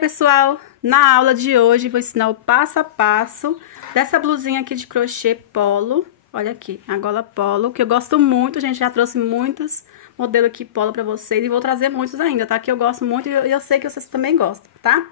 pessoal! Na aula de hoje vou ensinar o passo a passo dessa blusinha aqui de crochê polo. Olha aqui, a gola polo, que eu gosto muito, gente, já trouxe muitos modelos aqui polo pra vocês e vou trazer muitos ainda, tá? Que eu gosto muito e eu sei que vocês também gostam, tá?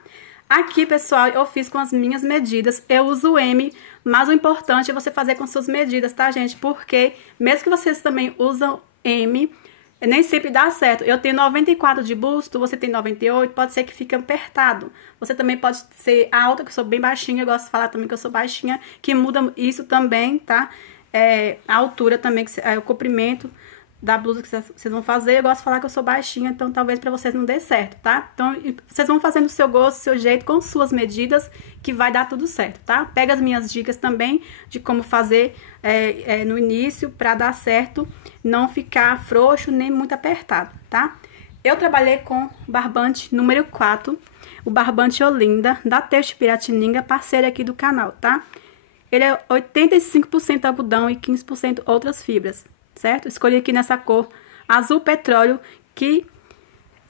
Aqui, pessoal, eu fiz com as minhas medidas, eu uso o M, mas o importante é você fazer com suas medidas, tá, gente? Porque mesmo que vocês também usam M, nem sempre dá certo. Eu tenho 94 de busto, você tem 98, pode ser que fique apertado. Você também pode ser alta, que eu sou bem baixinha, eu gosto de falar também que eu sou baixinha, que muda isso também, tá? A altura também, o comprimento da blusa que vocês vão fazer. Eu gosto de falar que eu sou baixinha, então talvez pra vocês não dê certo, tá? Então, vocês vão fazendo o seu gosto, o seu jeito, com suas medidas, que vai dar tudo certo, tá? Pega as minhas dicas também de como fazer no início pra dar certo, não ficar frouxo nem muito apertado, tá? Eu trabalhei com barbante número 4, o barbante Olinda, da Têxtil Piratininga, parceira aqui do canal, tá? Ele é 85% algodão e 15% outras fibras, certo? Escolhi aqui nessa cor azul petróleo, que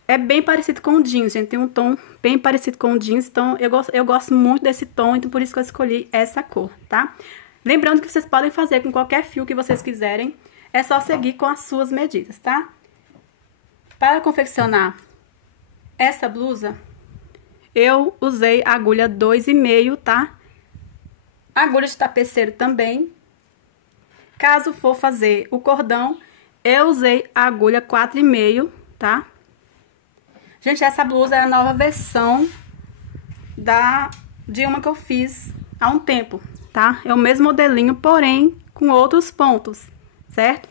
é bem parecido com o jeans, gente. Tem um tom bem parecido com o jeans, então eu gosto muito desse tom, então por isso que eu escolhi essa cor, tá? Lembrando que vocês podem fazer com qualquer fio que vocês quiserem, é só seguir com as suas medidas, tá? Para confeccionar essa blusa, eu usei agulha 2,5, tá? Agulha de tapeceiro também. Caso for fazer o cordão, eu usei a agulha 4,5, tá? Gente, essa blusa é a nova versão de uma que eu fiz há um tempo, tá? É o mesmo modelinho, porém com outros pontos, certo?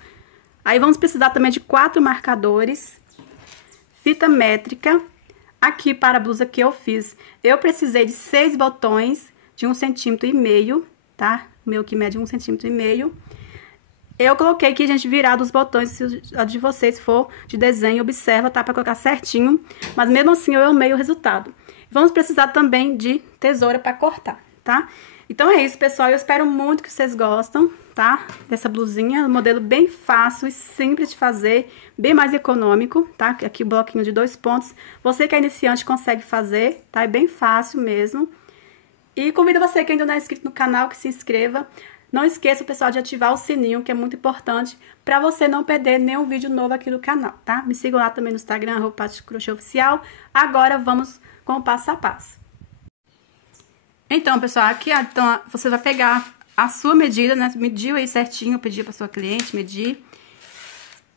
Aí vamos precisar também de 4 marcadores, fita métrica. Aqui para a blusa que eu fiz, eu precisei de 6 botões de 1,5 cm, tá? O meu que mede 1,5 cm. Eu coloquei aqui, gente, virado os botões, se a de vocês for de desenho, observa, tá? Pra colocar certinho, mas mesmo assim eu amei o resultado. Vamos precisar também de tesoura pra cortar, tá? Então é isso, pessoal, eu espero muito que vocês gostem, tá? Dessa blusinha, um modelo bem fácil e simples de fazer, bem mais econômico, tá? Aqui o bloquinho de 2 pontos, você que é iniciante consegue fazer, tá? É bem fácil mesmo. E convido você que ainda não é inscrito no canal, que se inscreva. Não esqueça, pessoal, de ativar o sininho, que é muito importante, pra você não perder nenhum vídeo novo aqui do canal, tá? Me sigam lá também no Instagram, @crochê_oficial. Agora vamos com o passo a passo. Então, pessoal, aqui então, você vai pegar a sua medida, né? Mediu aí certinho, pedi pra sua cliente medir.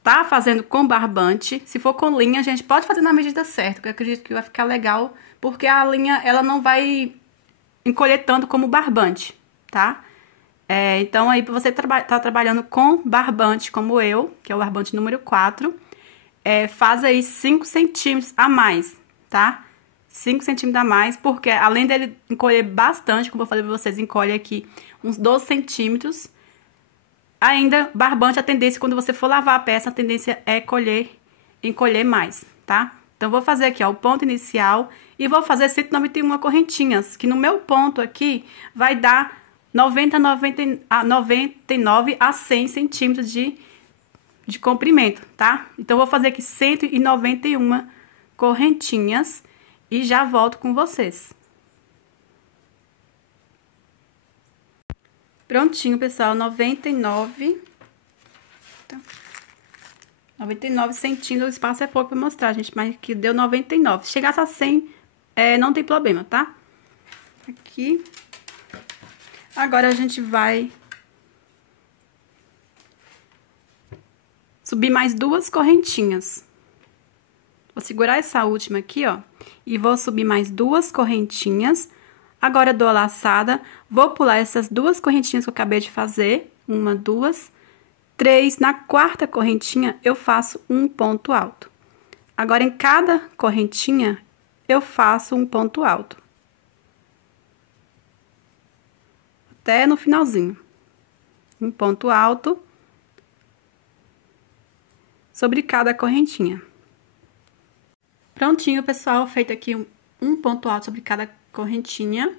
Tá fazendo com barbante. Se for com linha, a gente pode fazer na medida certa, que eu acredito que vai ficar legal, porque a linha, ela não vai encolher tanto como o barbante, tá? Então, aí, pra você tá trabalhando com barbante, como eu, que é o barbante número 4, faz aí 5 centímetros a mais, tá? 5 centímetros a mais, porque além dele encolher bastante, como eu falei pra vocês, encolhe aqui uns 12 centímetros. Ainda, barbante, a tendência, quando você for lavar a peça, a tendência é encolher mais, tá? Então, vou fazer aqui, ó, o ponto inicial e vou fazer 191 correntinhas, que no meu ponto aqui vai dar 99 a 100 centímetros de comprimento, tá? Então, vou fazer aqui 191 correntinhas e já volto com vocês. Prontinho, pessoal, 99 centímetros, o espaço é pouco pra mostrar, gente, mas aqui deu 99. Se chegasse a 100, não tem problema, tá? Aqui. Agora, a gente vai subir mais 2 correntinhas. Vou segurar essa última aqui, ó, e vou subir mais 2 correntinhas. Agora, eu dou a laçada, vou pular essas 2 correntinhas que eu acabei de fazer. 1, 2, 3. Na 4ª correntinha, eu faço um ponto alto. Agora, em cada correntinha, eu faço um ponto alto. Até no finalzinho. Um ponto alto sobre cada correntinha. Prontinho, pessoal, feito aqui um ponto alto sobre cada correntinha.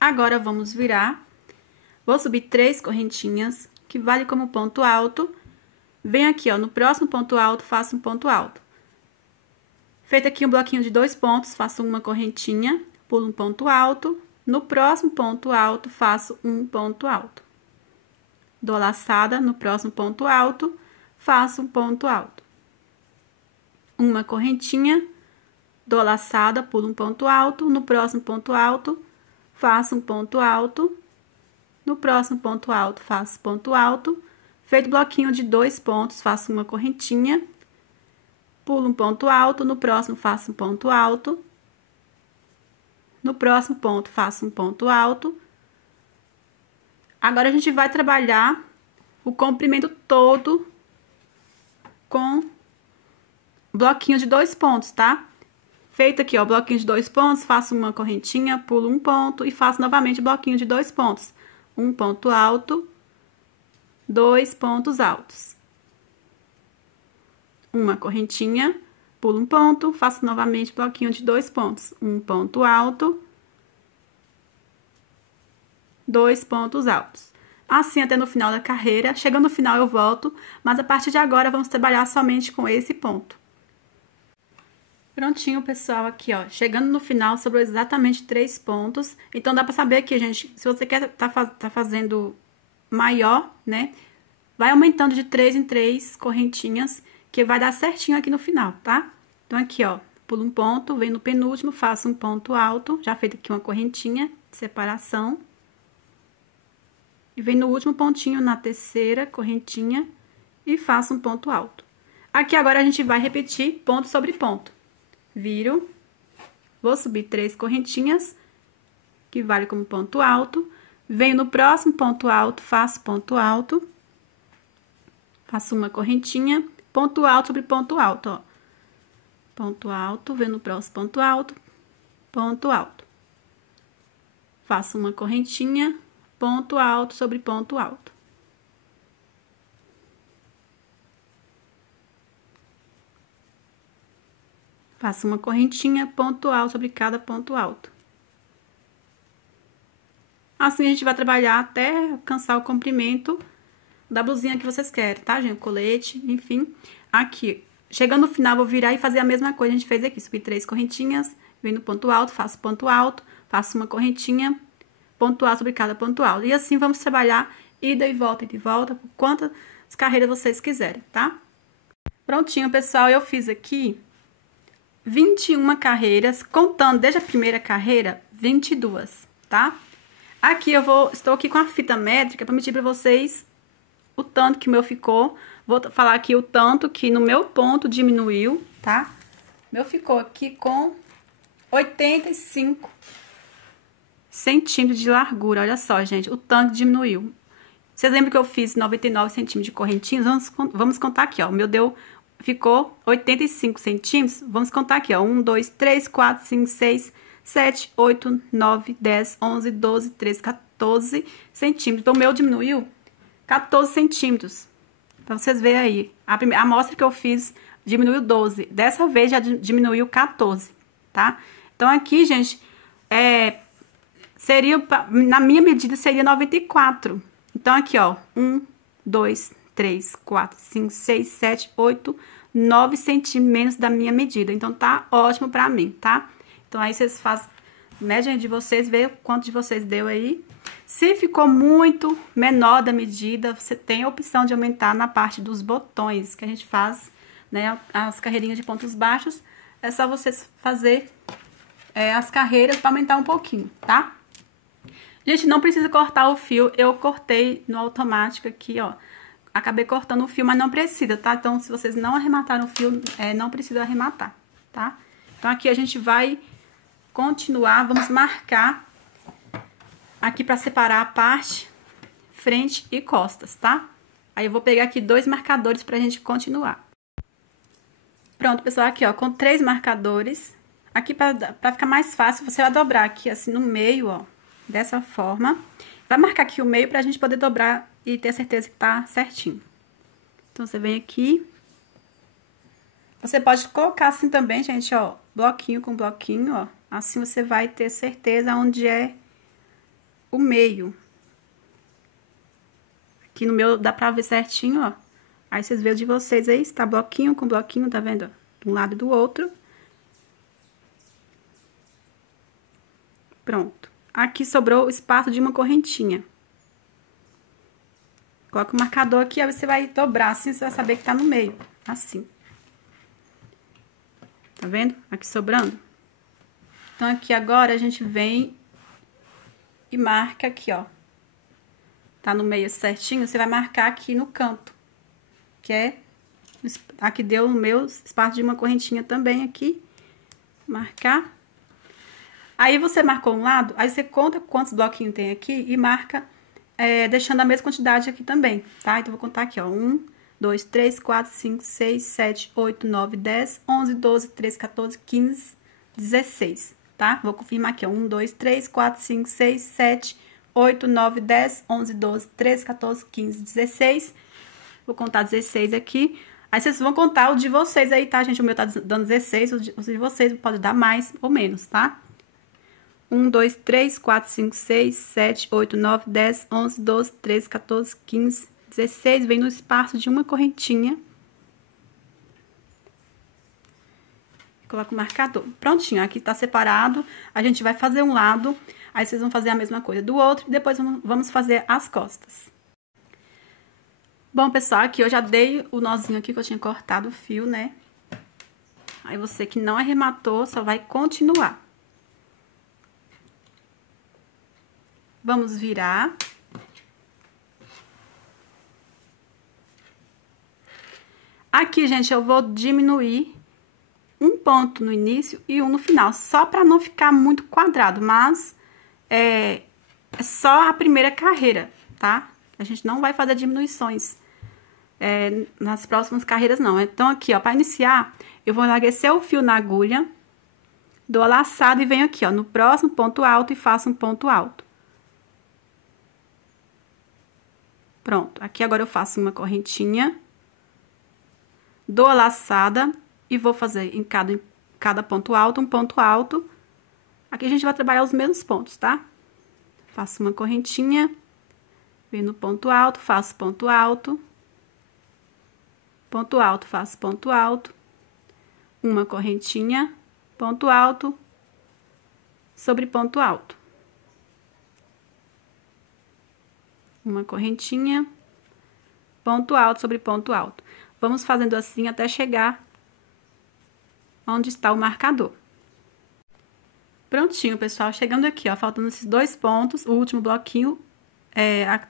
Agora, vamos virar. Vou subir 3 correntinhas, que vale como ponto alto. Vem aqui, ó, no próximo ponto alto, faço um ponto alto. Feito aqui um bloquinho de 2 pontos, faço uma correntinha, pulo um ponto alto. No próximo ponto alto, faço um ponto alto. Dou laçada no próximo ponto alto, faço um ponto alto. Uma correntinha, dou laçada, pulo um ponto alto. No próximo ponto alto, faço um ponto alto. No próximo ponto alto, faço ponto alto. Feito bloquinho de 2 pontos, faço uma correntinha. Pulo um ponto alto, no próximo faço um ponto alto. No próximo ponto, faço um ponto alto. Agora, a gente vai trabalhar o comprimento todo com bloquinho de 2 pontos, tá? Feito aqui, ó, bloquinho de 2 pontos, faço uma correntinha, pulo um ponto e faço novamente bloquinho de 2 pontos. Um ponto alto, 2 pontos altos. Uma correntinha, pulo um ponto, faço novamente bloquinho de 2 pontos. Um ponto alto, 2 pontos altos. Assim até no final da carreira. Chegando no final eu volto, mas a partir de agora vamos trabalhar somente com esse ponto. Prontinho, pessoal, aqui, ó. Chegando no final, sobrou exatamente 3 pontos. Então, dá pra saber aqui, gente, se você quer tá fazendo maior, né? Vai aumentando de 3 em 3 correntinhas, que vai dar certinho aqui no final, tá? Então, aqui, ó, pulo um ponto, venho no penúltimo, faço um ponto alto, já feito aqui uma correntinha de separação. E venho no último pontinho, na terceira correntinha, e faço um ponto alto. Aqui, agora, a gente vai repetir ponto sobre ponto. Viro, vou subir 3 correntinhas, que vale como ponto alto. Venho no próximo ponto alto, faço ponto alto. Faço uma correntinha, ponto alto sobre ponto alto, ó. Ponto alto, venho no próximo ponto alto, ponto alto. Faço uma correntinha, ponto alto sobre ponto alto. Faço uma correntinha, ponto alto sobre cada ponto alto. Assim, a gente vai trabalhar até alcançar o comprimento da blusinha que vocês querem, tá, gente? O colete, enfim. Aqui, chegando no final, vou virar e fazer a mesma coisa que a gente fez aqui. Subir 3 correntinhas, venho no ponto alto, faço uma correntinha, ponto alto sobre cada ponto alto. E assim, vamos trabalhar ida e volta, por quantas carreiras vocês quiserem, tá? Prontinho, pessoal, eu fiz aqui 21 carreiras, contando desde a primeira carreira, 22, tá? Aqui estou aqui com a fita métrica para medir para vocês o tanto que o meu ficou. Vou falar aqui o tanto que no meu ponto diminuiu, tá? O meu ficou aqui com 85 centímetros de largura. Olha só, gente, o tanto diminuiu. Vocês lembram que eu fiz 99 centímetros de correntinhas? Vamos contar aqui, ó. O meu ficou 85 centímetros. Vamos contar aqui, ó. 1, 2, 3, 4, 5, 6, 7, 8, 9, 10, 11, 12, 13, 14 centímetros. Então, o meu diminuiu 14 centímetros. Então, vocês veem aí. A amostra que eu fiz diminuiu 12. Dessa vez, já diminuiu 14, tá? Então, aqui, gente, na minha medida, seria 94. Então, aqui, ó. 1, 2, 3, 4, 5, 6, 7, 8, 9 centímetros menos da minha medida. Então, tá ótimo pra mim, tá? Então, aí vocês fazem, média de vocês, vê quanto de vocês deu aí. Se ficou muito menor da medida, você tem a opção de aumentar na parte dos botões que a gente faz, né? As carreirinhas de pontos baixos. É só vocês fazer as carreiras para aumentar um pouquinho, tá? Gente, não precisa cortar o fio. Eu cortei no automático aqui, ó. Acabei cortando o fio, mas não precisa, tá? Então, se vocês não arremataram o fio, não precisa arrematar, tá? Então, aqui a gente vai continuar, vamos marcar aqui pra separar a parte frente e costas, tá? Aí, eu vou pegar aqui 2 marcadores pra gente continuar. Pronto, pessoal, aqui, ó, com 3 marcadores. Aqui, pra ficar mais fácil, você vai dobrar aqui, assim, no meio, ó, dessa forma. Vai marcar aqui o meio pra gente poder dobrar e ter certeza que tá certinho. Então, você vem aqui. Você pode colocar assim também, gente, ó, bloquinho com bloquinho, ó. Assim você vai ter certeza onde é o meio. Aqui no meu dá pra ver certinho, ó. Aí vocês veem de vocês aí, se tá bloquinho com bloquinho, tá vendo? De um lado e do outro. Pronto. Aqui sobrou o espaço de uma correntinha. Coloca o marcador aqui, aí você vai dobrar assim, você vai saber que tá no meio. Assim. Tá vendo? Aqui sobrando. Então, aqui agora a gente vem e marca aqui, ó. Tá no meio certinho, você vai marcar aqui no canto. Que é... Aqui deu no meu espaço de uma correntinha também aqui. Marcar. Aí, você marcou um lado, aí você conta quantos bloquinhos tem aqui e marca, deixando a mesma quantidade aqui também, tá? Então, vou contar aqui, ó. 1, 2, 3, 4, 5, 6, 7, 8, 9, 10, 11, 12, 13, 14, 15, 16, tá? Vou confirmar aqui, ó. 1, 2, 3, 4, 5, 6, 7, 8, 9, 10, 11, 12, 13, 14, 15, 16. Vou contar 16 aqui. Aí, vocês vão contar o de vocês aí, tá, gente? O meu tá dando 16, o de vocês pode dar mais ou menos, tá? 1, 2, 3, 4, 5, 6, 7, 8, 9, 10, 11, 12, 13, 14, 15, 16. Vem no espaço de uma correntinha. Coloca o marcador. Prontinho, aqui tá separado. A gente vai fazer um lado, aí vocês vão fazer a mesma coisa do outro. E depois vamos fazer as costas. Bom, pessoal, aqui eu já dei o nozinho aqui que eu tinha cortado o fio, né? Aí você que não arrematou, só vai continuar. Vamos virar. Aqui, gente, eu vou diminuir um ponto no início e um no final, só para não ficar muito quadrado, mas é só a primeira carreira, tá? A gente não vai fazer diminuições nas próximas carreiras, não. Então, aqui, ó, para iniciar, eu vou enlarguecer o fio na agulha, dou a laçada e venho aqui, ó, no próximo ponto alto e faço um ponto alto. Pronto, aqui agora eu faço uma correntinha, dou a laçada e vou fazer em cada ponto alto, um ponto alto. Aqui a gente vai trabalhar os mesmos pontos, tá? Faço uma correntinha, venho no ponto alto, faço ponto alto, faço ponto alto, uma correntinha, ponto alto, sobre ponto alto. Uma correntinha, ponto alto sobre ponto alto. Vamos fazendo assim até chegar onde está o marcador. Prontinho, pessoal. Chegando aqui, ó, faltando esses dois pontos, o último bloquinho,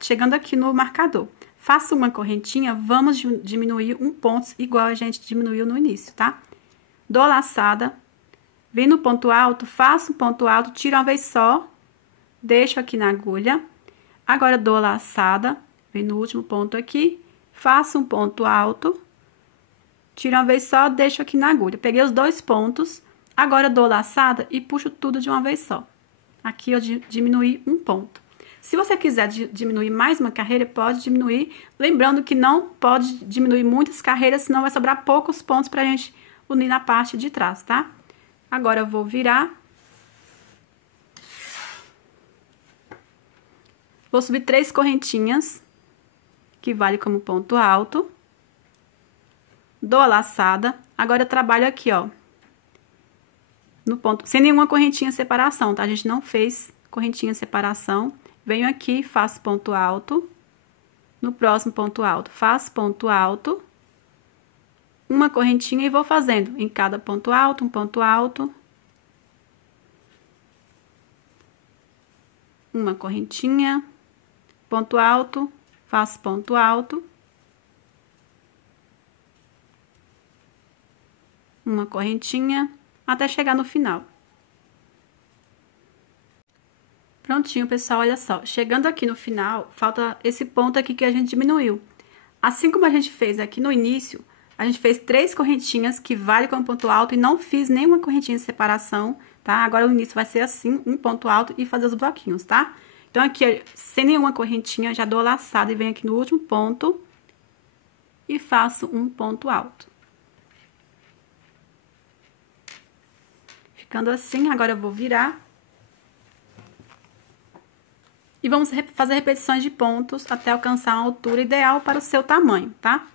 chegando aqui no marcador. Faço uma correntinha, vamos diminuir um ponto, igual a gente diminuiu no início, tá? Dou a laçada, venho no ponto alto, faço um ponto alto, tiro uma vez só, deixo aqui na agulha. Agora, dou a laçada, venho no último ponto aqui, faço um ponto alto, tiro uma vez só, deixo aqui na agulha. Peguei os dois pontos, agora dou a laçada e puxo tudo de uma vez só. Aqui eu diminui um ponto. Se você quiser diminuir mais uma carreira, pode diminuir. Lembrando que não pode diminuir muitas carreiras, senão vai sobrar poucos pontos pra gente unir na parte de trás, tá? Agora eu vou virar. Vou subir 3 correntinhas, que vale como ponto alto. Dou a laçada. Agora eu trabalho aqui, ó, no ponto, sem nenhuma correntinha separação, tá? A gente não fez correntinha separação. Venho aqui, faço ponto alto. No próximo ponto alto, faço ponto alto. Uma correntinha e vou fazendo em cada ponto alto, um ponto alto. Uma correntinha. Ponto alto, faço ponto alto, uma correntinha, até chegar no final. Prontinho, pessoal, olha só. Chegando aqui no final, falta esse ponto aqui que a gente diminuiu. Assim como a gente fez aqui no início, a gente fez 3 correntinhas que vale como ponto alto e não fiz nenhuma correntinha de separação, tá? Agora o início vai ser assim, um ponto alto e fazer os bloquinhos, tá? Então, aqui, sem nenhuma correntinha, já dou a laçada e venho aqui no último ponto e faço um ponto alto. Ficando assim, agora eu vou virar. E vamos fazer repetições de pontos até alcançar uma altura ideal para o seu tamanho, tá?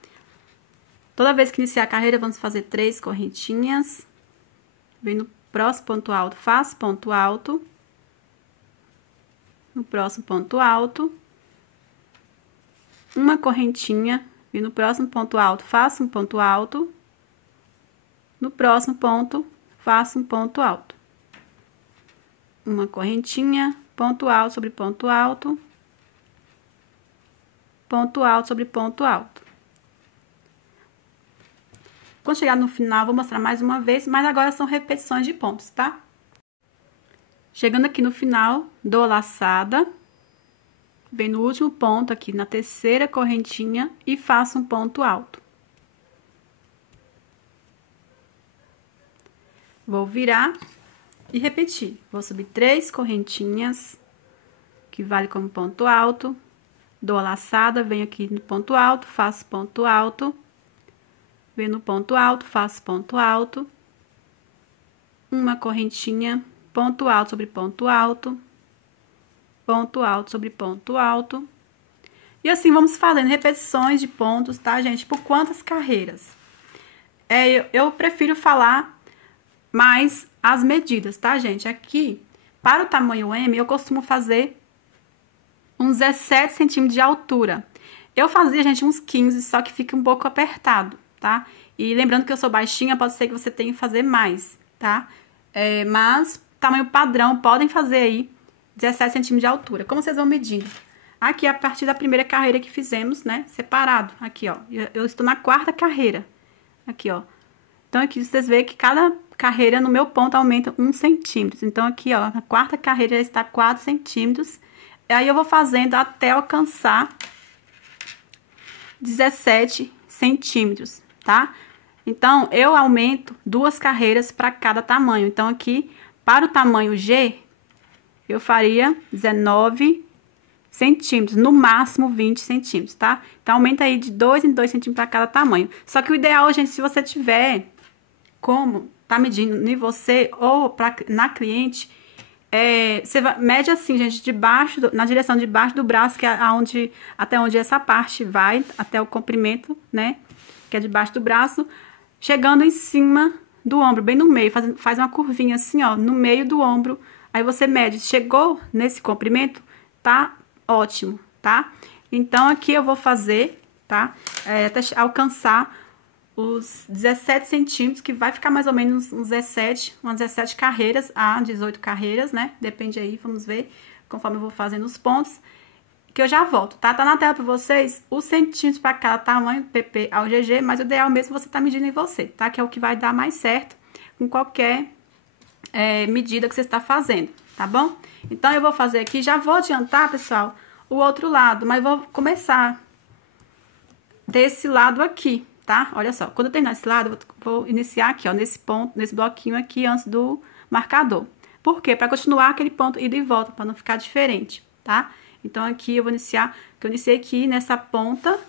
Toda vez que iniciar a carreira, vamos fazer 3 correntinhas. Venho no próximo ponto alto, faço ponto alto. no próximo ponto alto, uma correntinha, e no próximo ponto alto, faço um ponto alto, no próximo ponto, faço um ponto alto. Uma correntinha, ponto alto sobre ponto alto, ponto alto sobre ponto alto. Quando chegar no final, vou mostrar mais uma vez, mas agora são repetições de pontos, tá? Chegando aqui no final, dou a laçada, venho no último ponto aqui na terceira correntinha e faço um ponto alto. Vou virar e repetir. Vou subir 3 correntinhas, que vale como ponto alto, dou a laçada, venho aqui no ponto alto, faço ponto alto, venho no ponto alto, faço ponto alto, uma correntinha, ponto alto sobre ponto alto, ponto alto sobre ponto alto. E assim vamos fazendo repetições de pontos, tá, gente? Por quantas carreiras? Eu prefiro falar mais as medidas, tá, gente? Aqui, para o tamanho M, eu costumo fazer uns 17 centímetros de altura. Eu fazia, gente, uns 15, só que fica um pouco apertado, tá? E lembrando que eu sou baixinha, pode ser que você tenha que fazer mais, tá? Mas, tamanho padrão, podem fazer aí 17 centímetros de altura. Como vocês vão medindo? Aqui, a partir da primeira carreira que fizemos, né? Separado. Aqui, ó. Eu estou na 4ª carreira. Aqui, ó. Então, aqui vocês veem que cada carreira no meu ponto aumenta 1 centímetro. Então, aqui, ó, na 4ª carreira já está 4 centímetros. Aí, eu vou fazendo até alcançar 17 centímetros, tá? Então, eu aumento 2 carreiras para cada tamanho. Então, aqui, para o tamanho G, eu faria 19 centímetros, no máximo 20 centímetros, tá? Então, aumenta aí de 2 em 2 centímetros para cada tamanho. Só que o ideal, gente, se você tiver como tá medindo em você ou na cliente, você mede assim, gente, na direção de baixo do braço, que é até onde essa parte vai, até o comprimento, né? Que é debaixo do braço, chegando em cima do ombro, bem no meio, faz uma curvinha assim, ó, no meio do ombro. Aí você mede, chegou nesse comprimento, tá ótimo, tá? Então, aqui eu vou fazer, tá? Até alcançar os 17 centímetros, que vai ficar mais ou menos umas 17 carreiras a 18 carreiras, né? Depende aí, vamos ver, conforme eu vou fazendo os pontos, que eu já volto, tá? Tá na tela pra vocês os centímetros para cada tamanho, PP ao GG, mas o ideal mesmo você tá medindo em você, tá? Que é o que vai dar mais certo com qualquer medida que você está fazendo, tá bom? Então, eu vou fazer aqui, já vou adiantar, pessoal, o outro lado, mas vou começar desse lado aqui, tá? Olha só, quando eu terminar esse lado, eu vou iniciar aqui, ó, nesse ponto, nesse bloquinho aqui, antes do marcador. Por quê? Para continuar aquele ponto ida e volta, para não ficar diferente, tá? Então, aqui eu vou iniciar, que eu iniciei aqui nessa ponta,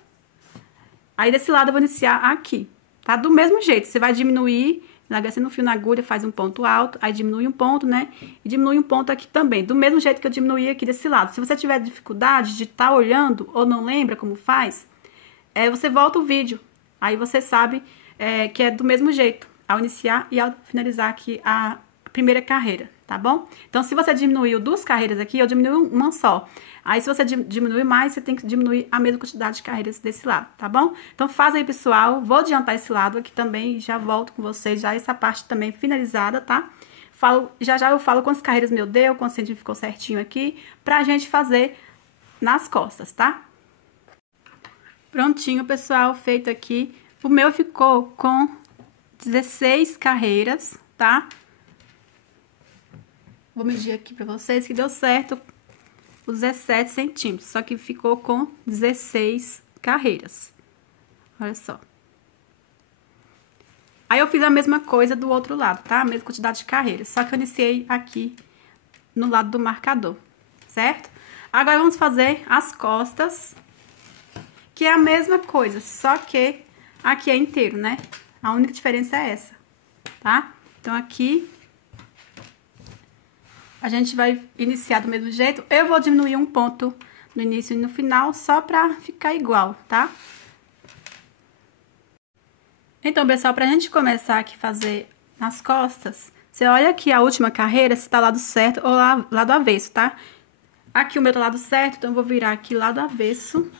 aí desse lado eu vou iniciar aqui, tá? Do mesmo jeito, você vai diminuir, largando o fio na agulha, faz um ponto alto, aí diminui um ponto, né? E diminui um ponto aqui também, do mesmo jeito que eu diminuí aqui desse lado. Se você tiver dificuldade de estar olhando ou não lembra como faz, você volta o vídeo. Aí você sabe que é do mesmo jeito, ao iniciar e ao finalizar aqui a primeira carreira, tá bom? Então, se você diminuiu 2 carreiras aqui, eu diminui uma só. Aí, se você diminuir mais, você tem que diminuir a mesma quantidade de carreiras desse lado, tá bom? Então, faz aí, pessoal. Vou adiantar esse lado aqui também e já volto com vocês, já essa parte também finalizada, tá? Já eu falo quantas carreiras meu deu, quantos centímetros ficou certinho aqui, pra gente fazer nas costas, tá? Prontinho, pessoal, feito aqui. O meu ficou com 16 carreiras, tá? Vou medir aqui pra vocês que deu certo os 17 centímetros, só que ficou com 16 carreiras. Olha só. Aí, eu fiz a mesma coisa do outro lado, tá? A mesma quantidade de carreiras, só que eu iniciei aqui no lado do marcador, certo? Agora, vamos fazer as costas, que é a mesma coisa, só que aqui é inteiro, né? A única diferença é essa, tá? Então, aqui a gente vai iniciar do mesmo jeito. Eu vou diminuir um ponto no início e no final, só pra ficar igual, tá? Então, pessoal, pra gente começar aqui a fazer nas costas, você olha aqui a última carreira, se tá lado certo ou lado avesso, tá? Aqui o meu tá lado certo, então eu vou virar aqui lado avesso,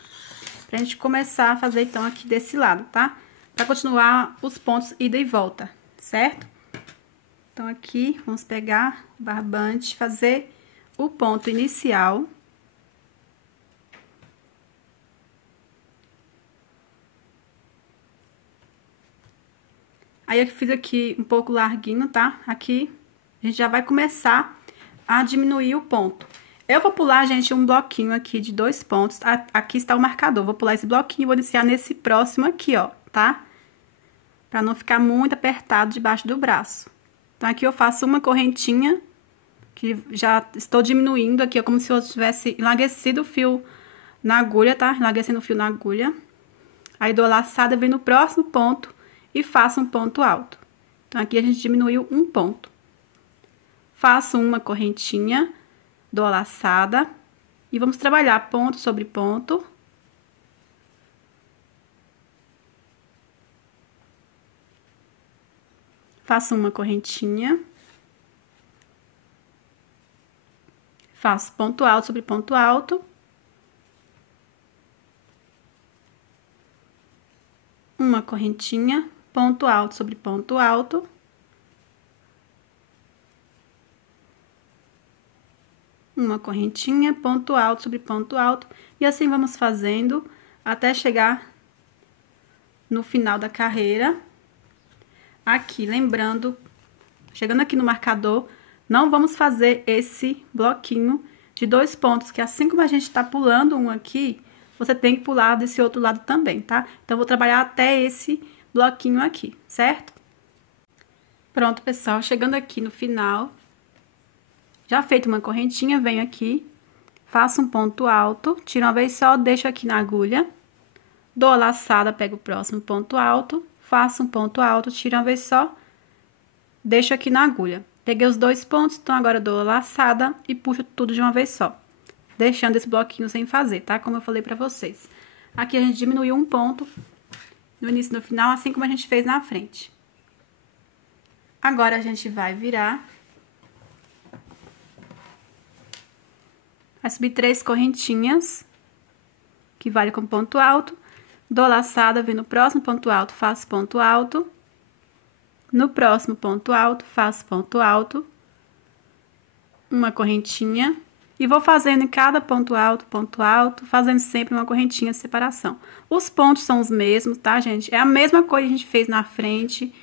pra gente começar a fazer, então, aqui desse lado, tá? Pra continuar os pontos ida e volta, certo? Então, aqui, vamos pegar o barbante, fazer o ponto inicial. Aí, eu fiz aqui um pouco larguinho, tá? Aqui, a gente já vai começar a diminuir o ponto. Eu vou pular, gente, um bloquinho aqui de 2 pontos. Aqui está o marcador. Vou pular esse bloquinho e vou iniciar nesse próximo aqui, ó, tá? Pra não ficar muito apertado debaixo do braço. Então, aqui eu faço uma correntinha, que já estou diminuindo aqui, ó, como se eu tivesse enlaguecido o fio na agulha, tá? Enlaguecendo o fio na agulha. Aí, dou a laçada, venho no próximo ponto e faço um ponto alto. Então, aqui a gente diminuiu um ponto. Faço uma correntinha, dou a laçada e vamos trabalhar ponto sobre ponto. Faço uma correntinha. Faço ponto alto sobre ponto alto. Uma correntinha, ponto alto sobre ponto alto. Uma correntinha, ponto alto sobre ponto alto, e assim vamos fazendo até chegar no final da carreira. Aqui, lembrando, chegando aqui no marcador, não vamos fazer esse bloquinho de 2 pontos, que assim como a gente tá pulando um aqui, você tem que pular desse outro lado também, tá? Então, eu vou trabalhar até esse bloquinho aqui, certo? Pronto, pessoal, chegando aqui no final, já feito uma correntinha, venho aqui, faço um ponto alto, tiro uma vez só, deixo aqui na agulha, dou a laçada, pego o próximo ponto alto, faço um ponto alto, tiro uma vez só, deixo aqui na agulha. Peguei os 2 pontos, então agora eu dou a laçada e puxo tudo de uma vez só, deixando esse bloquinho sem fazer, tá? Como eu falei pra vocês. Aqui a gente diminuiu um ponto no início e no final, assim como a gente fez na frente. Agora, a gente vai virar. Vai subir 3 correntinhas, que vale como ponto alto. Dou laçada, venho no próximo ponto alto, faço ponto alto. No próximo ponto alto, faço ponto alto. Uma correntinha. E vou fazendo em cada ponto alto, fazendo sempre uma correntinha de separação. Os pontos são os mesmos, tá, gente? É a mesma coisa que a gente fez na frente.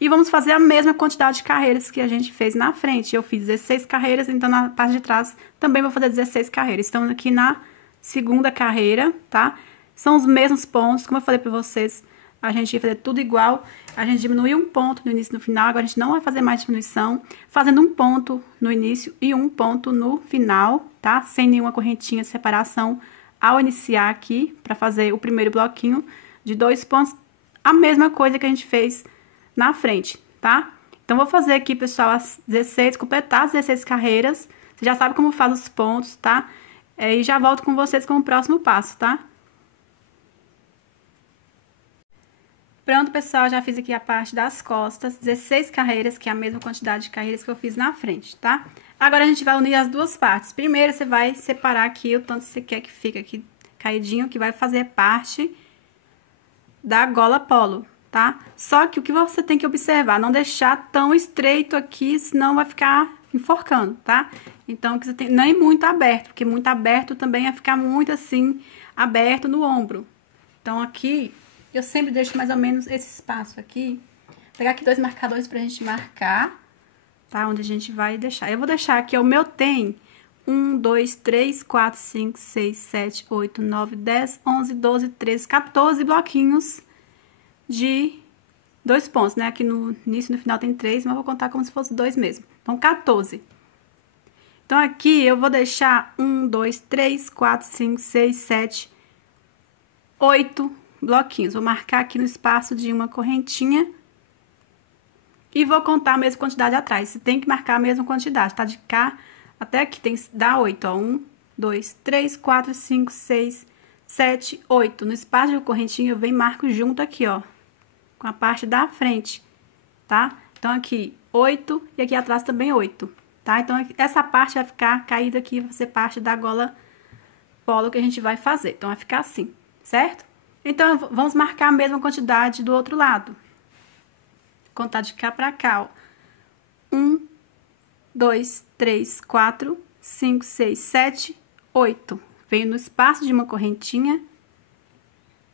E vamos fazer a mesma quantidade de carreiras que a gente fez na frente. Eu fiz 16 carreiras, então na parte de trás também vou fazer 16 carreiras. Estamos aqui na segunda carreira, tá? São os mesmos pontos, como eu falei pra vocês, a gente ia fazer tudo igual. A gente diminuiu um ponto no início e no final, agora a gente não vai fazer mais diminuição, fazendo um ponto no início e um ponto no final, tá? Sem nenhuma correntinha de separação ao iniciar aqui, pra fazer o primeiro bloquinho de 2 pontos, a mesma coisa que a gente fez na frente, tá? Então, vou fazer aqui, pessoal, as 16, completar as 16 carreiras. Você já sabe como faz os pontos, tá? E já volto com vocês com o próximo passo, tá? Pronto, pessoal, já fiz aqui a parte das costas, 16 carreiras, que é a mesma quantidade de carreiras que eu fiz na frente, tá? Agora, a gente vai unir as duas partes. Primeiro, você vai separar aqui o tanto que você quer que fique aqui caidinho, que vai fazer parte da gola polo, tá? Só que o que você tem que observar, não deixar tão estreito aqui, senão vai ficar enforcando, tá? Então, que você tem, nem muito aberto, porque muito aberto também vai ficar muito assim, aberto no ombro. Então, aqui, eu sempre deixo mais ou menos esse espaço aqui. Vou pegar aqui 2 marcadores pra gente marcar, tá? Onde a gente vai deixar. Eu vou deixar aqui, ó, o meu tem 1, 2, 3, 4, 5, 6, 7, 8, 9, 10, 11, 12, 13, 14 bloquinhos de 2 pontos, né? Aqui no início e no final tem 3, mas eu vou contar como se fosse 2 mesmo. Então, 14. Então, aqui eu vou deixar 1, 2, 3, 4, 5, 6, 7, 8 bloquinhos. Vou marcar aqui no espaço de uma correntinha e vou contar a mesma quantidade atrás. Você tem que marcar a mesma quantidade, tá? De cá até aqui dá 8, ó. 1, 2, 3, 4, 5, 6, 7, 8. No espaço de uma correntinha eu venho e marco junto aqui, ó, com a parte da frente, tá? Então, aqui 8 e aqui atrás também 8. tá? Então, essa parte vai ficar caída aqui, vai ser parte da gola polo que a gente vai fazer. Então, vai ficar assim, certo? Então, vamos marcar a mesma quantidade do outro lado. Contar de cá pra cá, ó. 1, 2, 3, 4, 5, 6, 7, 8. Venho no espaço de uma correntinha,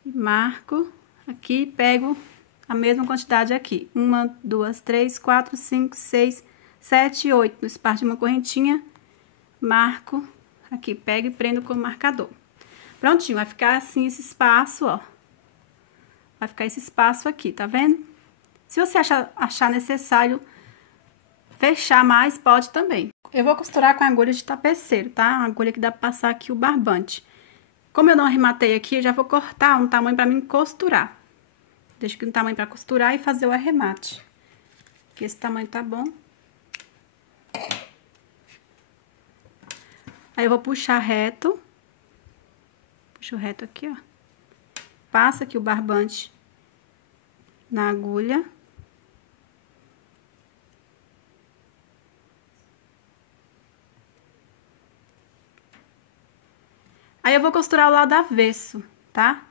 marco aqui, pego a mesma quantidade aqui. 1, 2, 3, 4, 5, 6, 7, 8. No espaço de uma correntinha, marco aqui, pego e prendo com o marcador. Prontinho, vai ficar assim esse espaço, ó. Vai ficar esse espaço aqui, tá vendo? Se você achar necessário fechar mais, pode também. Eu vou costurar com a agulha de tapeceiro, tá? Uma agulha que dá pra passar aqui o barbante. Como eu não arrematei aqui, eu já vou cortar um tamanho pra mim costurar. Deixo aqui um tamanho pra costurar e fazer o arremate. Aqui esse tamanho tá bom. Aí eu vou puxar reto. Puxo reto aqui, ó. Passa aqui o barbante na agulha. Aí eu vou costurar o lado avesso, tá?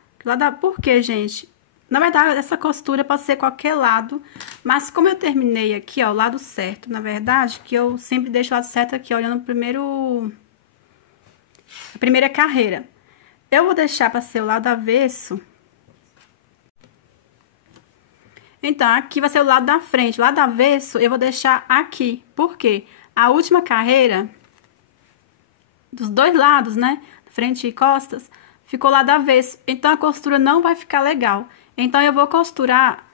Por quê, gente? Na verdade, essa costura pode ser qualquer lado, mas como eu terminei aqui, ó, o lado certo, na verdade, que eu sempre deixo o lado certo aqui, olhando a primeira carreira. Eu vou deixar para ser o lado avesso. Então, aqui vai ser o lado da frente. O lado avesso eu vou deixar aqui. Por quê? A última carreira, dos dois lados, né? Frente e costas, ficou lado avesso. Então, a costura não vai ficar legal. Então, eu vou costurar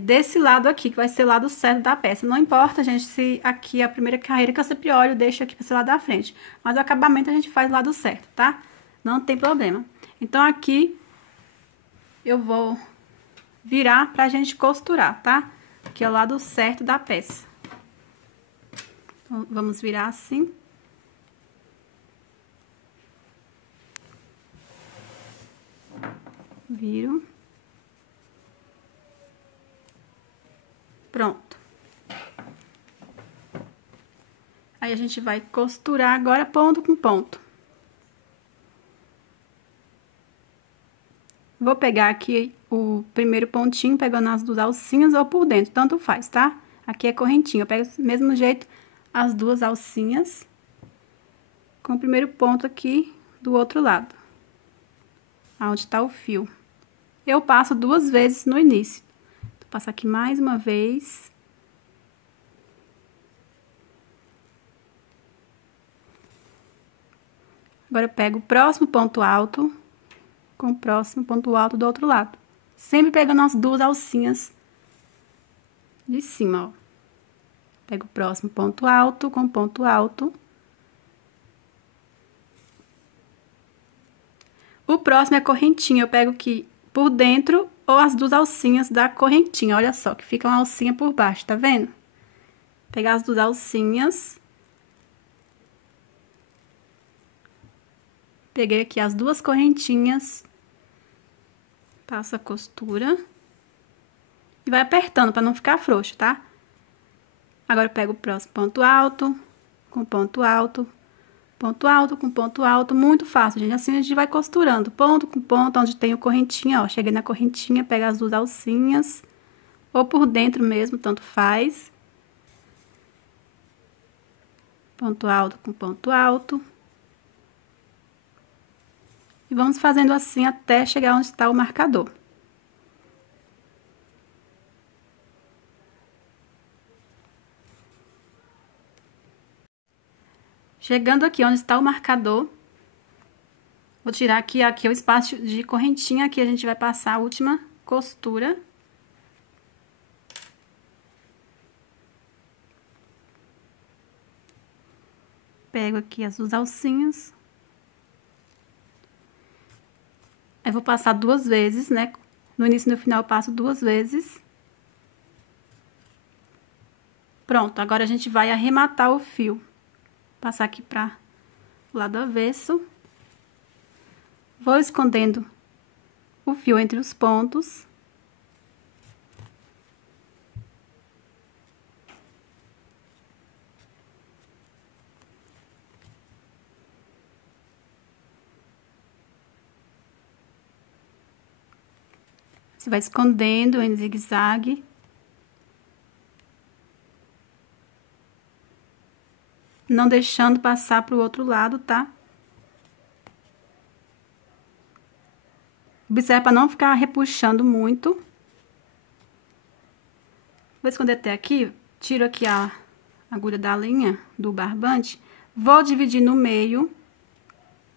desse lado aqui, que vai ser o lado certo da peça. Não importa, gente, se aqui é a primeira carreira, que eu sempre olho, deixo aqui para ser lado da frente. Mas o acabamento a gente faz do lado certo, tá? Não tem problema. Então, aqui eu vou virar pra gente costurar, tá? Aqui é o lado certo da peça. Então, vamos virar assim. Viro. Pronto. Aí, a gente vai costurar agora ponto com ponto. Vou pegar aqui o primeiro pontinho, pegando as duas alcinhas ou por dentro, tanto faz, tá? Aqui é correntinha, eu pego do mesmo jeito as duas alcinhas com o primeiro ponto aqui do outro lado, aonde tá o fio. Eu passo 2 vezes no início. Vou passar aqui mais uma vez. Agora, eu pego o próximo ponto alto com o próximo ponto alto do outro lado. Sempre pegando as duas alcinhas de cima, ó. Pego o próximo ponto alto com ponto alto. O próximo é correntinha. Eu pego aqui por dentro ou as duas alcinhas da correntinha. Olha só, que fica uma alcinha por baixo, tá vendo? Pegar as duas alcinhas. Peguei aqui as duas correntinhas. Passo a costura. E vai apertando pra não ficar frouxo, tá? Agora, eu pego o próximo ponto alto, com ponto alto, ponto alto com ponto alto. Muito fácil, gente. Assim a gente vai costurando, ponto com ponto, onde tem o correntinha, ó. Cheguei na correntinha, pego as duas alcinhas, ou por dentro mesmo, tanto faz. Ponto alto com ponto alto. E vamos fazendo assim até chegar onde está o marcador. Chegando aqui onde está o marcador, vou tirar aqui é o espaço de correntinha, aqui a gente vai passar a última costura. Pego aqui as duas alcinhas. Aí, vou passar 2 vezes, né? No início e no final eu passo 2 vezes. Pronto, agora a gente vai arrematar o fio. Passar aqui para o lado avesso. Vou escondendo o fio entre os pontos. Você vai escondendo em zigue-zague. Não deixando passar pro outro lado, tá? Observe para não ficar repuxando muito. Vou esconder até aqui. Tiro aqui a agulha da linha do barbante. Vou dividir no meio.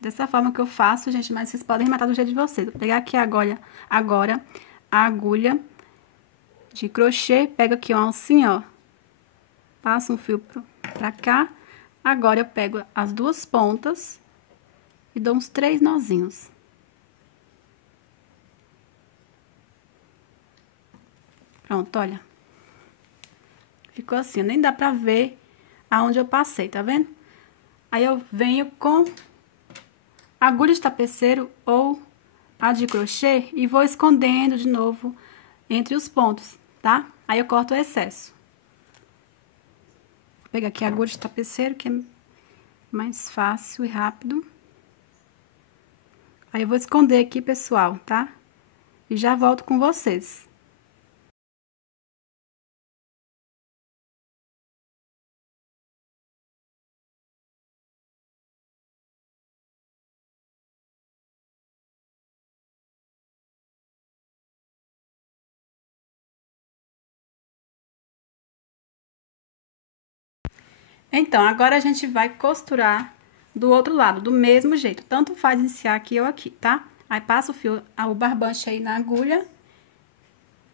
Dessa forma que eu faço, gente, mas vocês podem matar do jeito de vocês. Vou pegar aqui agora a agulha de crochê. Pego aqui uma alcinha, ó. Passo um fio pra cá. Agora, eu pego as duas pontas e dou uns 3 nozinhos. Pronto, olha. Ficou assim, nem dá pra ver aonde eu passei, tá vendo? Aí, eu venho com a agulha de tapeceiro ou a de crochê e vou escondendo de novo entre os pontos, tá? Aí, eu corto o excesso. Vou pegar aqui a agulha de tapeceiro, que é mais fácil e rápido. Aí, eu vou esconder aqui, pessoal, tá? E já volto com vocês. Então, agora a gente vai costurar do outro lado, do mesmo jeito. Tanto faz iniciar aqui ou aqui, tá? Aí, passa o fio, o barbante aí na agulha.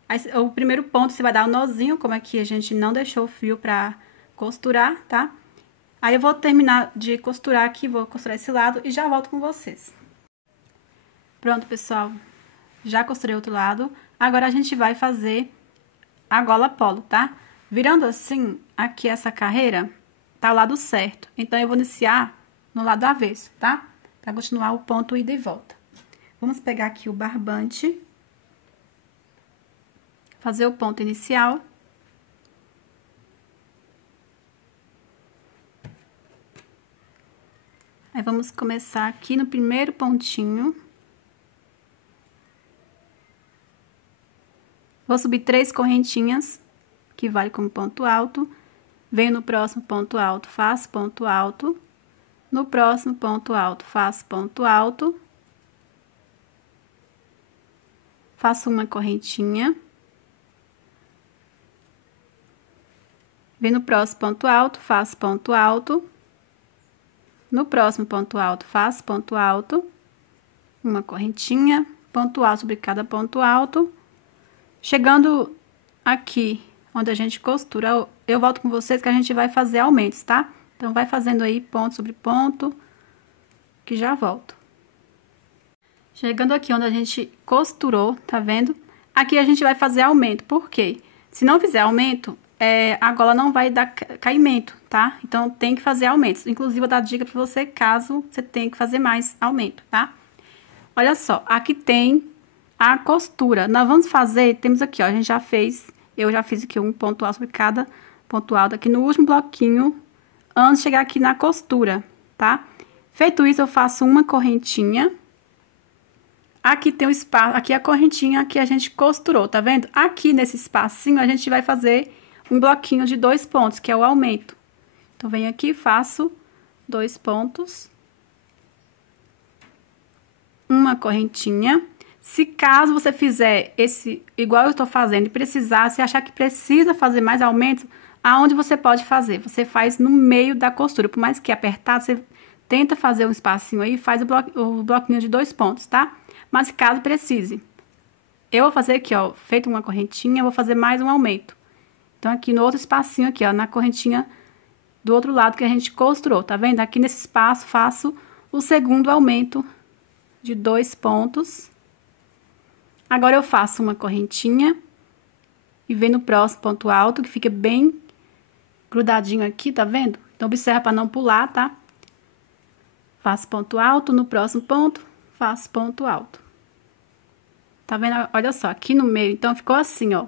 Aí, o primeiro ponto, você vai dar o nozinho, como aqui a gente não deixou o fio pra costurar, tá? Aí, eu vou terminar de costurar aqui, vou costurar esse lado e já volto com vocês. Pronto, pessoal. Já costurei o outro lado. Agora, a gente vai fazer a gola polo, tá? Virando assim, aqui essa carreira, tá o lado certo. Então, eu vou iniciar no lado avesso, tá? Pra continuar o ponto ida e volta. Vamos pegar aqui o barbante. Fazer o ponto inicial. Aí, vamos começar aqui no primeiro pontinho. Vou subir 3 correntinhas, que vale como ponto alto. Venho no próximo ponto alto, faço ponto alto. No próximo ponto alto, faço ponto alto. Faço uma correntinha. Venho no próximo ponto alto, faço ponto alto. No próximo ponto alto, faço ponto alto. Uma correntinha, ponto alto sobre cada ponto alto. Chegando aqui, onde a gente costura, eu volto com vocês que a gente vai fazer aumentos, tá? Então, vai fazendo aí ponto sobre ponto, que já volto. Chegando aqui onde a gente costurou, tá vendo? Aqui a gente vai fazer aumento, por quê? Se não fizer aumento, a gola não vai dar caimento, tá? Então, tem que fazer aumentos. Inclusive, vou dar dica pra você, caso você tenha que fazer mais aumento, tá? Olha só, aqui tem a costura. Nós vamos fazer, temos aqui, ó, a gente já fez, eu já fiz aqui um ponto alto sobre cada ponto alto aqui no último bloquinho, antes de chegar aqui na costura, tá? Feito isso, eu faço uma correntinha. Aqui tem o espaço, aqui a correntinha que a gente costurou, tá vendo? Aqui nesse espacinho, a gente vai fazer um bloquinho de 2 pontos, que é o aumento. Então, venho aqui, faço 2 pontos. Uma correntinha. Se caso você fizer esse, igual eu estou fazendo, e precisar, se achar que precisa fazer mais aumento, aonde você pode fazer? Você faz no meio da costura. Por mais que apertado, você tenta fazer um espacinho aí, faz o bloquinho de 2 pontos, tá? Mas caso precise, eu vou fazer aqui, ó, feito uma correntinha, eu vou fazer mais um aumento. Então, aqui no outro espacinho aqui, ó, na correntinha do outro lado que a gente costurou, tá vendo? Aqui nesse espaço, faço o segundo aumento de 2 pontos. Agora, eu faço uma correntinha e venho no próximo ponto alto, que fica bem grudadinho aqui, tá vendo? Então, observa para não pular, tá? Faço ponto alto, no próximo ponto, faço ponto alto. Tá vendo? Olha só, aqui no meio, então, ficou assim, ó.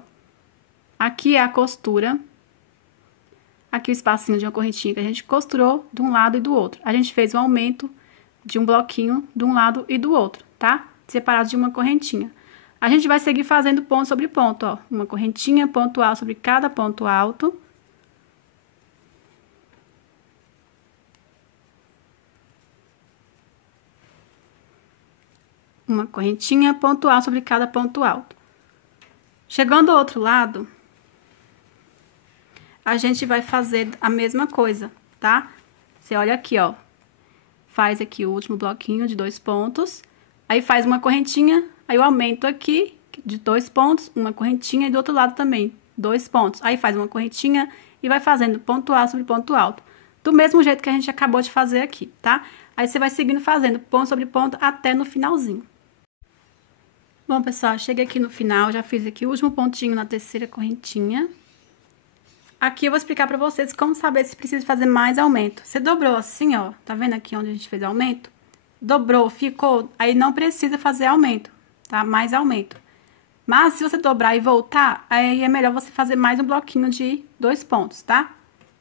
Aqui é a costura. Aqui o espacinho de uma correntinha que a gente costurou de um lado e do outro. A gente fez um aumento de um bloquinho de um lado e do outro, tá? Separado de uma correntinha. A gente vai seguir fazendo ponto sobre ponto, ó. Uma correntinha, ponto alto sobre cada ponto alto. Uma correntinha, ponto alto sobre cada ponto alto. Chegando ao outro lado, a gente vai fazer a mesma coisa, tá? Você olha aqui, ó. Faz aqui o último bloquinho de 2 pontos. Aí faz uma correntinha, aí eu aumento aqui de 2 pontos, uma correntinha e do outro lado também, 2 pontos. Aí faz uma correntinha e vai fazendo ponto alto sobre ponto alto. Do mesmo jeito que a gente acabou de fazer aqui, tá? Aí você vai seguindo fazendo ponto sobre ponto até no finalzinho. Bom, pessoal, cheguei aqui no final, já fiz aqui o último pontinho na terceira correntinha. Aqui eu vou explicar pra vocês como saber se precisa fazer mais aumento. Você dobrou assim, ó, tá vendo aqui onde a gente fez aumento? Dobrou, ficou, aí não precisa fazer aumento, tá? Mais aumento. Mas se você dobrar e voltar, aí é melhor você fazer mais um bloquinho de 2 pontos, tá?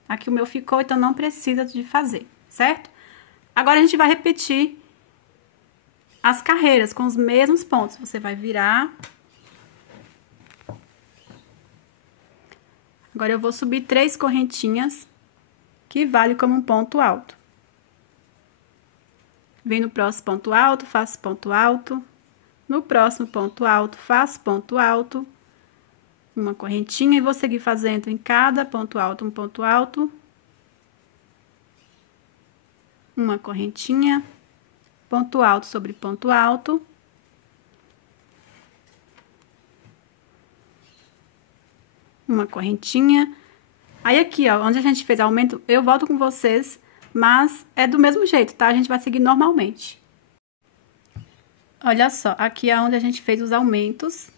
Aqui o meu ficou, então não precisa de fazer, certo? Agora a gente vai repetir as carreiras com os mesmos pontos. Você vai virar. Agora eu vou subir 3 correntinhas, que vale como um ponto alto. Vem no próximo ponto alto, faço ponto alto. No próximo ponto alto, faço ponto alto. Uma correntinha e vou seguir fazendo em cada ponto alto um ponto alto. Uma correntinha. Ponto alto sobre ponto alto. Uma correntinha. Aí aqui, ó, onde a gente fez aumento, eu volto com vocês, mas é do mesmo jeito, tá? A gente vai seguir normalmente. Olha só, aqui é onde a gente fez os aumentos.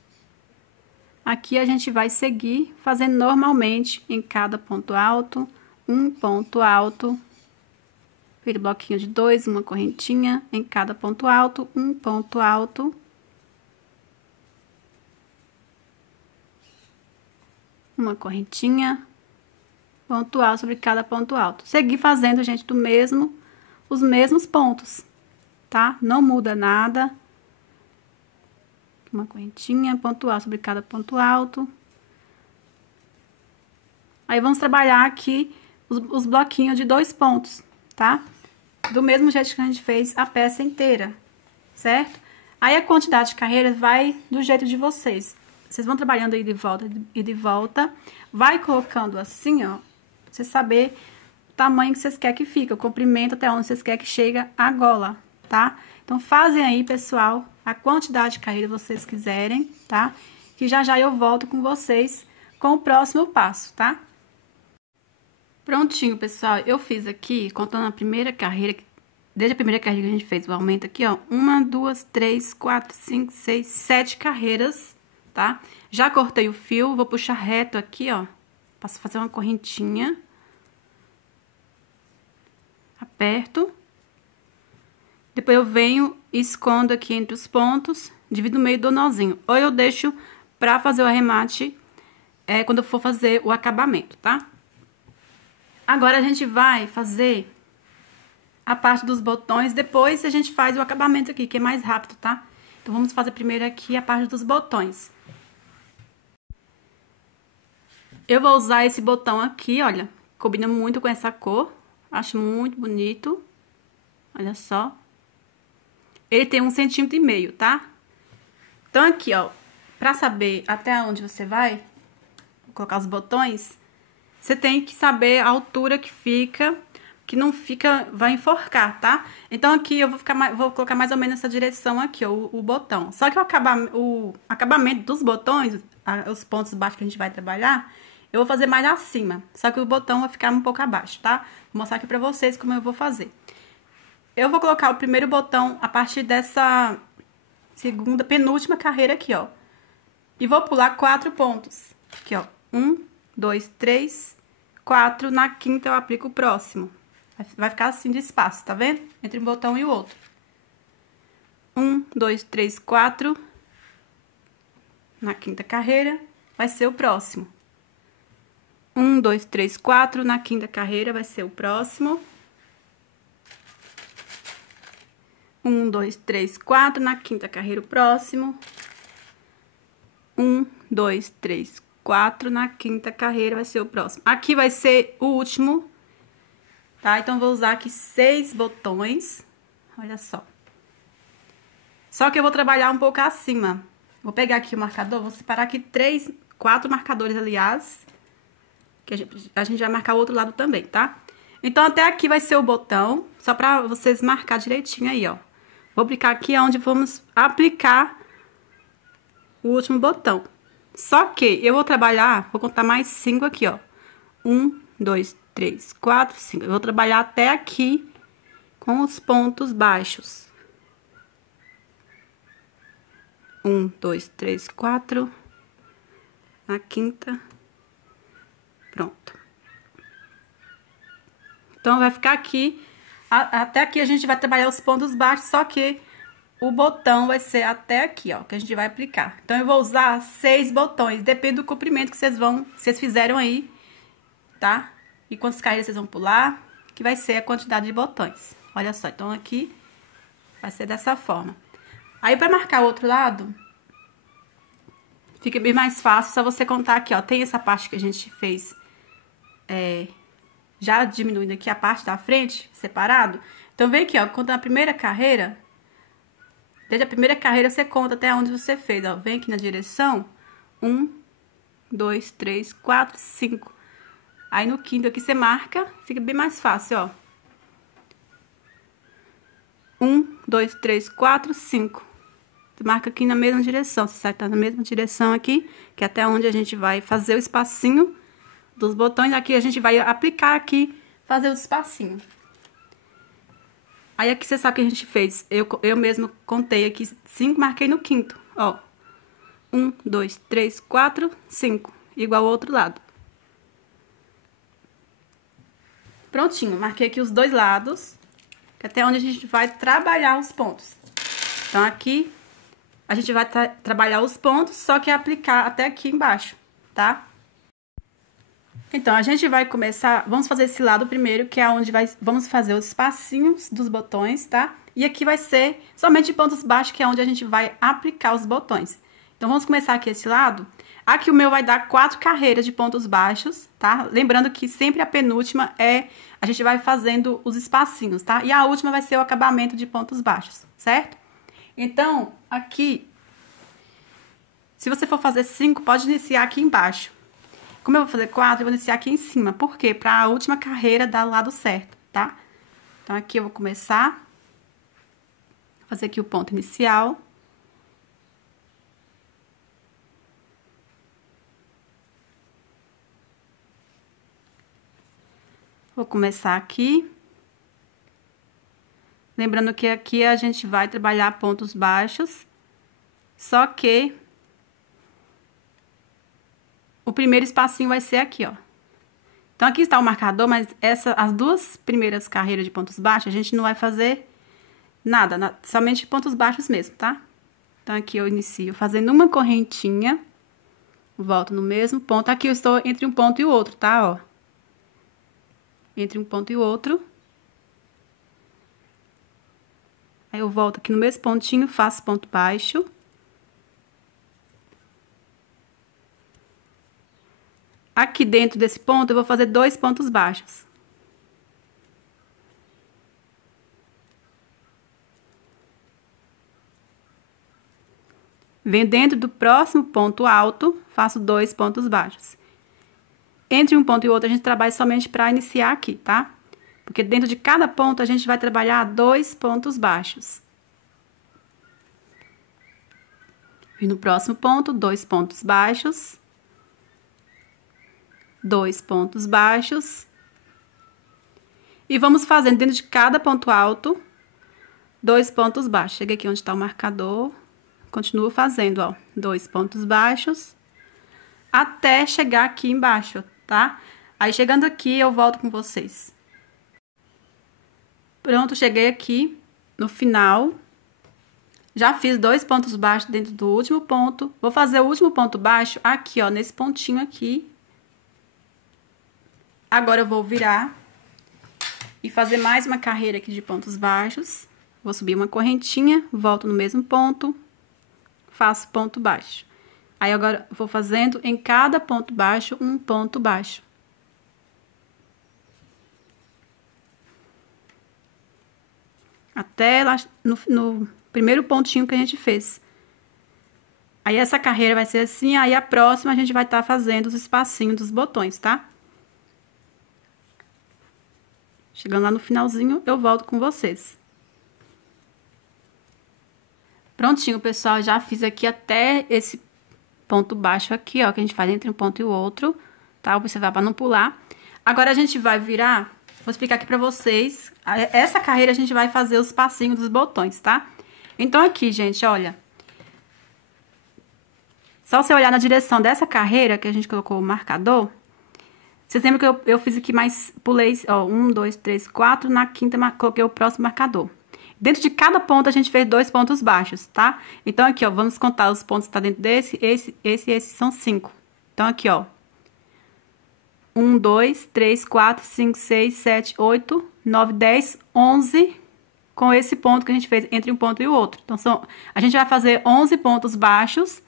Aqui a gente vai seguir fazendo normalmente em cada ponto alto, um ponto alto. Aquele bloquinho de 2, uma correntinha em cada ponto alto, um ponto alto. Uma correntinha, ponto alto sobre cada ponto alto. Seguir fazendo, gente, os mesmos pontos, tá? Não muda nada. Uma correntinha, ponto alto sobre cada ponto alto. Aí, vamos trabalhar aqui os bloquinhos de 2 pontos, tá? Do mesmo jeito que a gente fez a peça inteira, certo? Aí, a quantidade de carreiras vai do jeito de vocês. Vocês vão trabalhando aí de volta, vai colocando assim, ó, pra você saber o tamanho que vocês querem que fique, o comprimento até onde vocês querem que chegue a gola, tá? Então, fazem aí, pessoal, a quantidade de carreira vocês quiserem, tá? Que já já eu volto com vocês com o próximo passo, tá? Prontinho, pessoal, eu fiz aqui, contando a primeira carreira, desde a primeira carreira que a gente fez o aumento aqui, ó, 1, 2, 3, 4, 5, 6, 7 carreiras, tá? Já cortei o fio, vou puxar reto aqui, ó, passo a fazer uma correntinha, aperto, depois eu venho e escondo aqui entre os pontos, divido no meio do nozinho, ou eu deixo pra fazer o arremate quando eu for fazer o acabamento, tá? Agora, a gente vai fazer a parte dos botões, depois a gente faz o acabamento aqui, que é mais rápido, tá? Então, vamos fazer primeiro aqui a parte dos botões. Eu vou usar esse botão aqui, olha, combina muito com essa cor, acho muito bonito, olha só. Ele tem 1,5 cm, tá? Então, aqui, ó, pra saber até onde você vai colocar os botões, você tem que saber a altura que fica, que não fica, vai enforcar, tá? Então, aqui eu vou colocar mais ou menos nessa direção aqui, ó, o botão. Só que o acabamento dos botões, os pontos baixos que a gente vai trabalhar, eu vou fazer mais acima. Só que o botão vai ficar um pouco abaixo, tá? Vou mostrar aqui pra vocês como eu vou fazer. Eu vou colocar o primeiro botão a partir dessa penúltima carreira aqui, ó. E vou pular 4 pontos. Aqui, ó. 1, 2, 3, 4. Na quinta eu aplico o próximo. Vai ficar assim de espaço, tá vendo? Entre um botão e o outro. 1, 2, 3, 4. Na quinta carreira vai ser o próximo. 1, 2, 3, 4. Na quinta carreira vai ser o próximo. 1, 2, 3, 4. Na quinta carreira o próximo. 1, 2, 3, 4. Na quinta carreira vai ser o próximo. Aqui vai ser o último, tá? Então, vou usar aqui 6 botões. Olha só. Só que eu vou trabalhar um pouco acima. Vou pegar aqui o marcador, vou separar aqui 4 marcadores, aliás. Que a gente vai marcar o outro lado também, tá? Então, até aqui vai ser o botão, só pra vocês marcar direitinho aí, ó. Vou aplicar aqui onde vamos aplicar o último botão. Só que eu vou trabalhar, vou contar mais 5 aqui, ó. 1, 2, 3, 4, 5. Eu vou trabalhar até aqui com os pontos baixos. 1, 2, 3, 4. Na quinta. Pronto. Então, vai ficar aqui. Até aqui a gente vai trabalhar os pontos baixos, só que o botão vai ser até aqui, ó, que a gente vai aplicar. Então, eu vou usar 6 botões. Depende do comprimento que vocês fizeram aí, tá? E quantas carreiras vocês vão pular, que vai ser a quantidade de botões. Olha só, então aqui vai ser dessa forma. Aí, pra marcar o outro lado, fica bem mais fácil, só você contar aqui, ó. Tem essa parte que a gente fez, já diminuindo aqui a parte da frente, separado. Então, vem aqui, ó, conta a primeira carreira. Desde a primeira carreira, você conta até onde você fez, ó. Vem aqui na direção. 1, 2, 3, 4, 5. Aí, no quinto aqui, você marca, fica bem mais fácil, ó. 1, 2, 3, 4, 5. Você marca aqui na mesma direção. Você sai na mesma direção aqui, que é até onde a gente vai fazer o espacinho dos botões. Aqui a gente vai aplicar aqui, fazer o espacinho. Aí aqui você sabe o que a gente fez. Eu mesmo contei aqui 5, marquei no quinto, ó. 1, 2, 3, 4, 5. Igual ao outro lado. Prontinho, marquei aqui os dois lados, que é até onde a gente vai trabalhar os pontos. Então, aqui a gente vai trabalhar os pontos, só que aplicar até aqui embaixo, tá? Então, a gente vai começar, vamos fazer esse lado primeiro, que é onde vamos fazer os espacinhos dos botões, tá? E aqui vai ser somente pontos baixos, que é onde a gente vai aplicar os botões. Então, vamos começar aqui esse lado. Aqui o meu vai dar 4 carreiras de pontos baixos, tá? Lembrando que sempre a penúltima a gente vai fazendo os espacinhos, tá? E a última vai ser o acabamento de pontos baixos, certo? Então, aqui, se você for fazer 5, pode iniciar aqui embaixo. Como eu vou fazer 4, eu vou iniciar aqui em cima. Por quê? Para a última carreira dar o lado certo, tá? Então, aqui eu vou começar a fazer aqui o ponto inicial. Vou começar aqui. Lembrando que aqui a gente vai trabalhar pontos baixos, só que o primeiro espacinho vai ser aqui, ó. Então, aqui está o marcador, mas as duas primeiras carreiras de pontos baixos, a gente não vai fazer nada, somente pontos baixos mesmo, tá? Então, aqui eu inicio fazendo uma correntinha, volto no mesmo ponto. Aqui eu estou entre um ponto e o outro, tá? Ó. Entre um ponto e o outro. Aí, eu volto aqui no mesmo pontinho, faço ponto baixo. Aqui dentro desse ponto, eu vou fazer 2 pontos baixos. Venho dentro do próximo ponto alto, faço 2 pontos baixos. Entre um ponto e outro, a gente trabalha somente para iniciar aqui, tá? Porque dentro de cada ponto, a gente vai trabalhar 2 pontos baixos. E no próximo ponto, 2 pontos baixos. 2 pontos baixos. E vamos fazendo dentro de cada ponto alto, 2 pontos baixos. Cheguei aqui onde está o marcador. Continuo fazendo, ó, 2 pontos baixos. Até chegar aqui embaixo, tá? Aí, chegando aqui, eu volto com vocês. Pronto, cheguei aqui no final. Já fiz 2 pontos baixos dentro do último ponto. Vou fazer o último ponto baixo aqui, ó, nesse pontinho aqui. Agora, eu vou virar e fazer mais uma carreira aqui de pontos baixos. Vou subir uma correntinha, volto no mesmo ponto, faço ponto baixo. Aí, agora, eu vou fazendo em cada ponto baixo, um ponto baixo. Até lá no primeiro pontinho que a gente fez. Aí, essa carreira vai ser assim, aí a próxima a gente vai estar fazendo os espacinhos dos botões, tá? Chegando lá no finalzinho, eu volto com vocês. Prontinho, pessoal, já fiz aqui até esse ponto baixo aqui, ó, que a gente faz entre um ponto e o outro, tá? Observar para não pular. Agora, a gente vai virar, vou explicar aqui pra vocês. Essa carreira a gente vai fazer os passinhos dos botões, tá? Então, aqui, gente, olha. Só você olhar na direção dessa carreira, que a gente colocou o marcador, vocês lembram que eu fiz aqui mais, pulei, ó, 1, 2, 3, 4, na quinta coloquei o próximo marcador. Dentro de cada ponto, a gente fez 2 pontos baixos, tá? Então, aqui, ó, vamos contar os pontos que tá dentro desse, esse são 5. Então, aqui, ó. 1, 2, 3, 4, 5, 6, 7, 8, 9, 10, 11, com esse ponto que a gente fez entre um ponto e o outro. Então, a gente vai fazer 11 pontos baixos,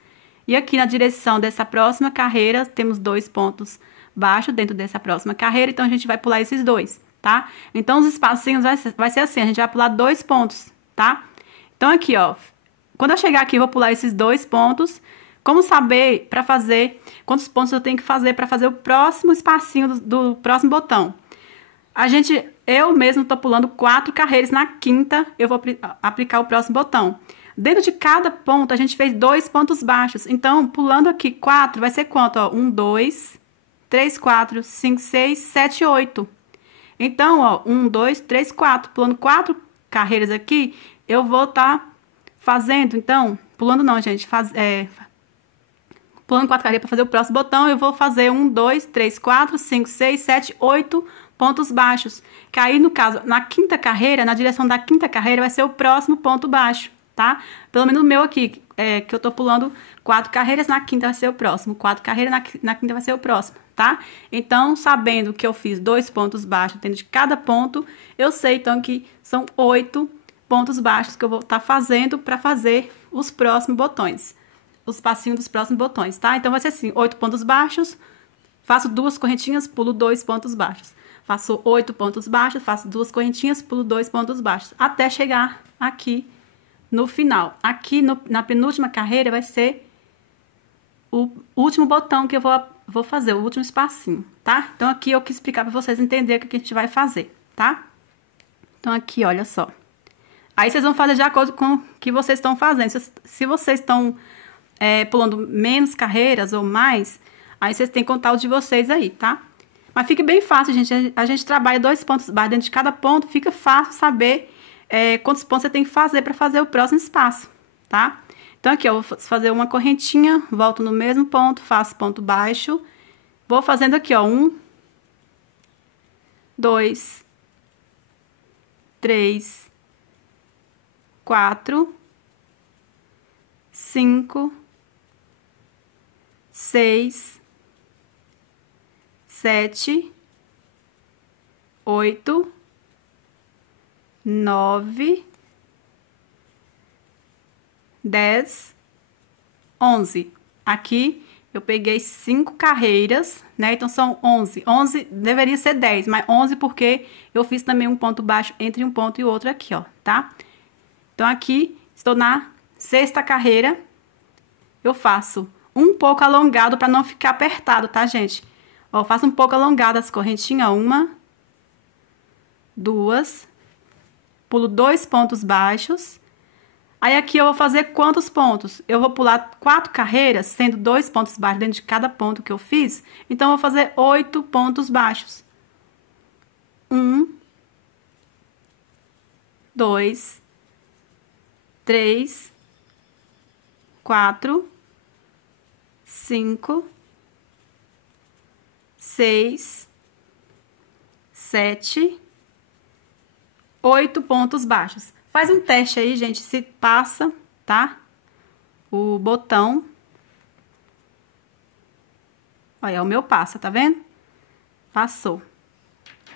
e aqui na direção dessa próxima carreira, temos 2 pontos baixos dentro dessa próxima carreira, então a gente vai pular esses 2. Tá? Então, os espacinhos vai ser assim, a gente vai pular 2 pontos, tá? Então, aqui, ó, quando eu chegar aqui, eu vou pular esses 2 pontos. Como saber para fazer, quantos pontos eu tenho que fazer para fazer o próximo espacinho do próximo botão? Eu mesmo tô pulando 4 carreiras, na quinta eu vou aplicar o próximo botão. Dentro de cada ponto, a gente fez 2 pontos baixos. Então, pulando aqui 4, vai ser quanto, ó? 1, 2, 3, 4, 5, 6, 7, 8. Então, ó, 1, 2, 3, 4. Pulando 4 carreiras aqui, eu vou estar fazendo, então, pulando não, gente, pulando 4 carreiras para fazer o próximo botão, eu vou fazer 1, 2, 3, 4, 5, 6, 7, 8 pontos baixos. Que aí, no caso, na quinta carreira, na direção da quinta carreira, vai ser o próximo ponto baixo, tá? Pelo menos o meu aqui, que eu tô pulando 4 carreiras, na quinta vai ser o próximo. 4 carreiras, na quinta vai ser o próximo, tá? Então, sabendo que eu fiz 2 pontos baixos dentro de cada ponto, eu sei, então, que são 8 pontos baixos que eu vou estar fazendo para fazer os próximos botões. Os passinhos dos próximos botões, tá? Então, vai ser assim, 8 pontos baixos, faço 2 correntinhas, pulo 2 pontos baixos. Faço 8 pontos baixos, faço 2 correntinhas, pulo 2 pontos baixos. Até chegar aqui no final. Aqui, na penúltima carreira, vai ser o último botão que eu vou fazer, o último espacinho, tá? Então, aqui eu quis explicar para vocês entenderem o que a gente vai fazer, tá? Então, aqui, olha só. Aí, vocês vão fazer de acordo com o que vocês estão fazendo. Se vocês estão pulando menos carreiras ou mais, aí vocês têm que contar o de vocês aí, tá? Mas fica bem fácil, gente. A gente trabalha 2 pontos baixos dentro de cada ponto, fica fácil saber quantos pontos você tem que fazer para fazer o próximo espaço, tá? Então, aqui, eu vou fazer uma correntinha, volto no mesmo ponto, faço ponto baixo. Vou fazendo aqui, ó, 1, 2, 3, 4, 5, 6, 7, 8, 9, 10, 11. Aqui eu peguei 5 carreiras, né? Então, são 11. 11 deveria ser 10, mas 11 porque eu fiz também um ponto baixo entre um ponto e o outro aqui, ó, tá? Então, aqui, estou na 6ª carreira. Eu faço um pouco alongado para não ficar apertado, tá, gente? Ó, eu faço um pouco alongado as correntinhas. 1, 2, pulo 2 pontos baixos. Aí, aqui eu vou fazer quantos pontos? Eu vou pular 4 carreiras, sendo 2 pontos baixos dentro de cada ponto que eu fiz. Então, eu vou fazer 8 pontos baixos. 1, 2, 3, 4, 5, 6, 7, 8 pontos baixos. Faz um teste aí, gente, se passa, tá? O botão. Olha, o meu passa, tá vendo? Passou.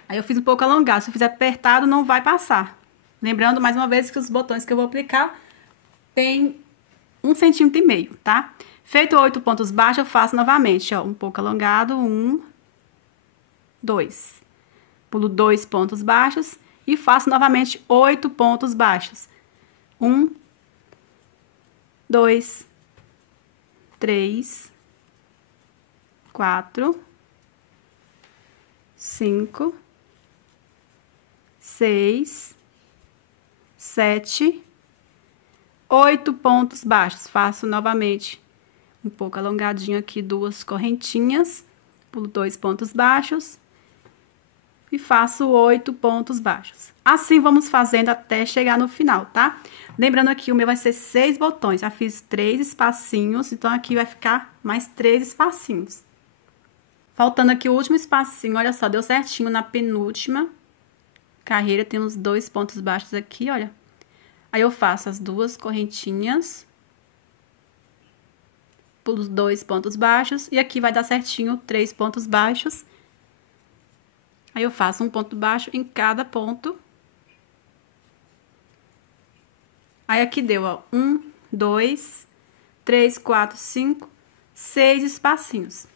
Aí eu fiz um pouco alongado, se eu fizer apertado não vai passar. Lembrando, mais uma vez, que os botões que eu vou aplicar tem 1,5 cm, tá? Feito 8 pontos baixos, eu faço novamente, ó, um pouco alongado, 1, 2. Pulo 2 pontos baixos e faço novamente 8 pontos baixos. 1, 2, 3, 4, 5, 6, 7, 8 pontos baixos. Faço novamente um pouco alongadinho aqui, 2 correntinhas, pulo 2 pontos baixos e faço 8 pontos baixos. Assim, vamos fazendo até chegar no final, tá? Lembrando aqui, o meu vai ser 6 botões, já fiz 3 espacinhos, então aqui vai ficar mais 3 espacinhos. Faltando aqui o último espacinho, olha só, deu certinho na penúltima carreira, tem uns 2 pontos baixos aqui, olha. Aí, eu faço as 2 correntinhas, pulo os 2 pontos baixos, e aqui vai dar certinho 3 pontos baixos. Aí, eu faço um ponto baixo em cada ponto. Aí, aqui deu, ó, 1, 2, 3, 4, 5, 6 espacinhos.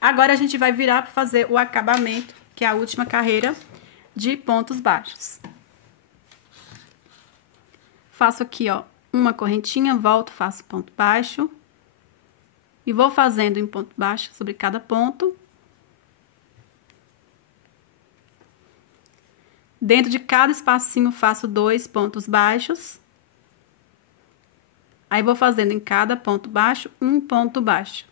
Agora, a gente vai virar para fazer o acabamento, que é a última carreira de pontos baixos. Faço aqui, ó, uma correntinha, volto, faço ponto baixo. E vou fazendo em ponto baixo sobre cada ponto. Dentro de cada espacinho, faço 2 pontos baixos. Aí, vou fazendo em cada ponto baixo, um ponto baixo.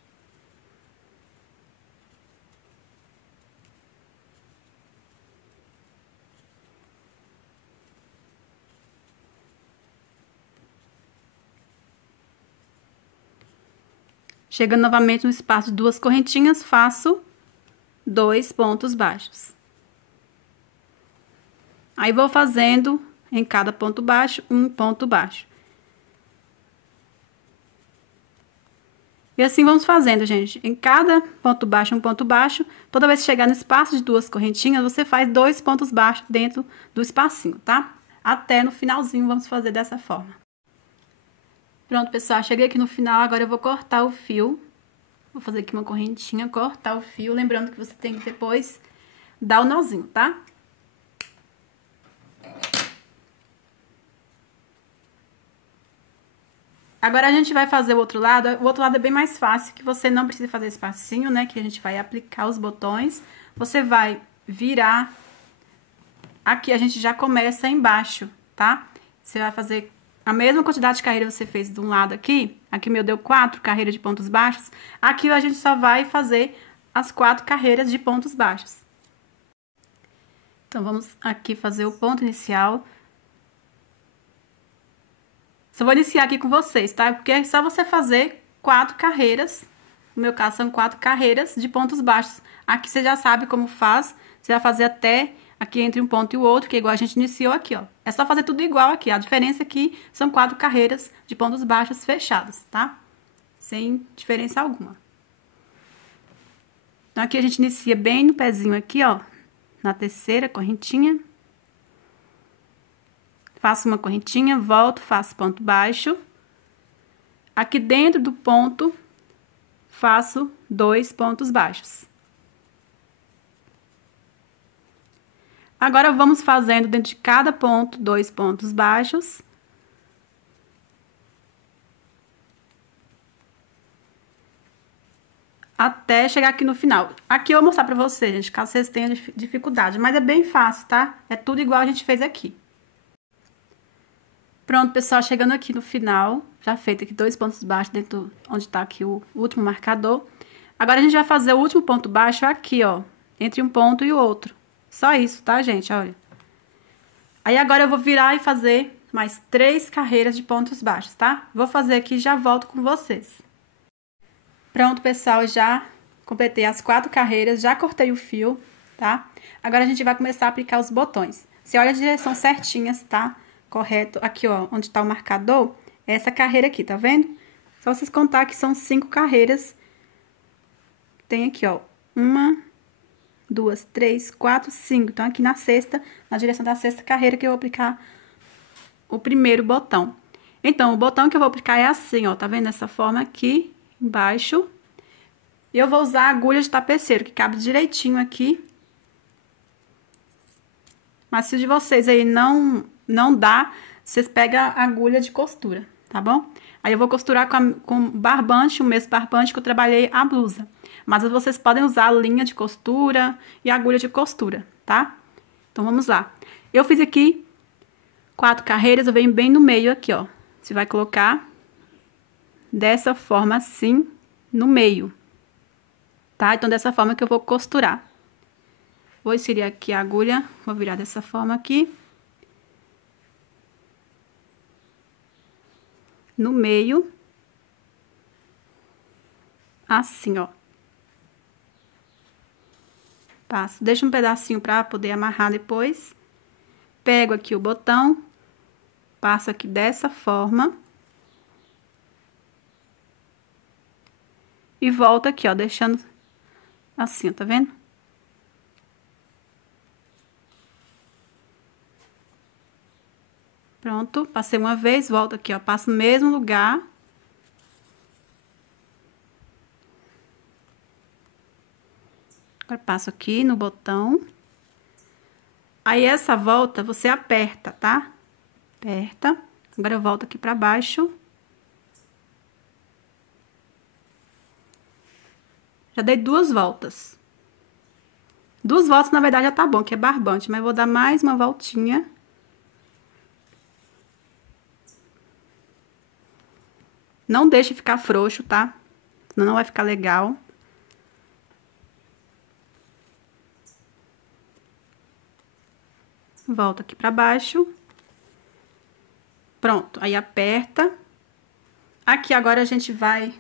Chegando novamente no espaço de 2 correntinhas, faço 2 pontos baixos. Aí, vou fazendo em cada ponto baixo, um ponto baixo. E assim vamos fazendo, gente. Em cada ponto baixo, um ponto baixo. Toda vez que chegar no espaço de 2 correntinhas, você faz 2 pontos baixos dentro do espacinho, tá? Até no finalzinho, vamos fazer dessa forma. Pronto, pessoal, cheguei aqui no final, agora eu vou cortar o fio. Vou fazer aqui uma correntinha, cortar o fio, lembrando que você tem que depois dar o nozinho, tá? Agora, a gente vai fazer o outro lado é bem mais fácil, que você não precisa fazer espacinho, né? Que a gente vai aplicar os botões. Você vai virar, aqui a gente já começa embaixo, tá? Você vai fazer a mesma quantidade de carreira que você fez de um lado aqui o meu deu 4 carreiras de pontos baixos, aqui a gente só vai fazer as 4 carreiras de pontos baixos. Então, vamos aqui fazer o ponto inicial. Só vou iniciar aqui com vocês, tá? Porque é só você fazer 4 carreiras, no meu caso são 4 carreiras de pontos baixos. Aqui você já sabe como faz, você vai fazer até aqui entre um ponto e o outro, que é igual a gente iniciou aqui, ó. É só fazer tudo igual aqui. A diferença é que são 4 carreiras de pontos baixos fechados, tá? Sem diferença alguma. Então, aqui a gente inicia bem no pezinho aqui, ó. Na terceira correntinha. Faço uma correntinha, volto, faço ponto baixo. Aqui dentro do ponto, faço 2 pontos baixos. Agora, vamos fazendo dentro de cada ponto 2 pontos baixos. Até chegar aqui no final. Aqui eu vou mostrar pra vocês, gente, caso vocês tenham dificuldade. Mas é bem fácil, tá? É tudo igual a gente fez aqui. Pronto, pessoal, chegando aqui no final. Já feito aqui 2 pontos baixos dentro onde tá aqui o último marcador. Agora, a gente vai fazer o último ponto baixo aqui, ó. Entre um ponto e o outro. Só isso, tá, gente? Olha. Aí, agora eu vou virar e fazer mais 3 carreiras de pontos baixos, tá? Vou fazer aqui e já volto com vocês. Pronto, pessoal, já completei as 4 carreiras, já cortei o fio, tá? Agora, a gente vai começar a aplicar os botões. Você olha a direção certinhas, tá? Correto. Aqui, ó, onde tá o marcador, é essa carreira aqui, tá vendo? Só vocês contar que são 5 carreiras. Tem aqui, ó, 1, 2, 3, 4, 5. Então, aqui na sexta, na direção da sexta carreira que eu vou aplicar o primeiro botão. Então, o botão que eu vou aplicar é assim, ó, tá vendo? Dessa forma aqui. embaixo. E eu vou usar a agulha de tapeceiro, que cabe direitinho aqui. Mas se de vocês aí não dá, vocês pegam a agulha de costura, tá bom? Aí eu vou costurar com barbante, o mesmo barbante que eu trabalhei a blusa. Mas vocês podem usar a linha de costura e a agulha de costura, tá? Então, vamos lá. Eu fiz aqui 4 carreiras, eu venho bem no meio aqui, ó. Você vai colocar dessa forma assim, no meio, tá? Então, dessa forma que eu vou costurar. Vou inserir aqui a agulha, vou virar dessa forma aqui. No meio. Assim, ó. Passo, deixa um pedacinho pra poder amarrar depois. Pego aqui o botão, passo aqui dessa forma. E volto aqui, ó, deixando assim, ó, tá vendo? Pronto, passei uma vez, volto aqui, ó, passo no mesmo lugar. Agora, passo aqui no botão. Aí, essa volta, você aperta, tá? Aperta. Agora, eu volto aqui pra baixo. Já dei 2 voltas. 2 voltas, na verdade, já tá bom, que é barbante. Mas, eu vou dar mais uma voltinha. Não deixe ficar frouxo, tá? Senão não vai ficar legal. Volta aqui pra baixo. Pronto, aí aperta. Aqui agora a gente vai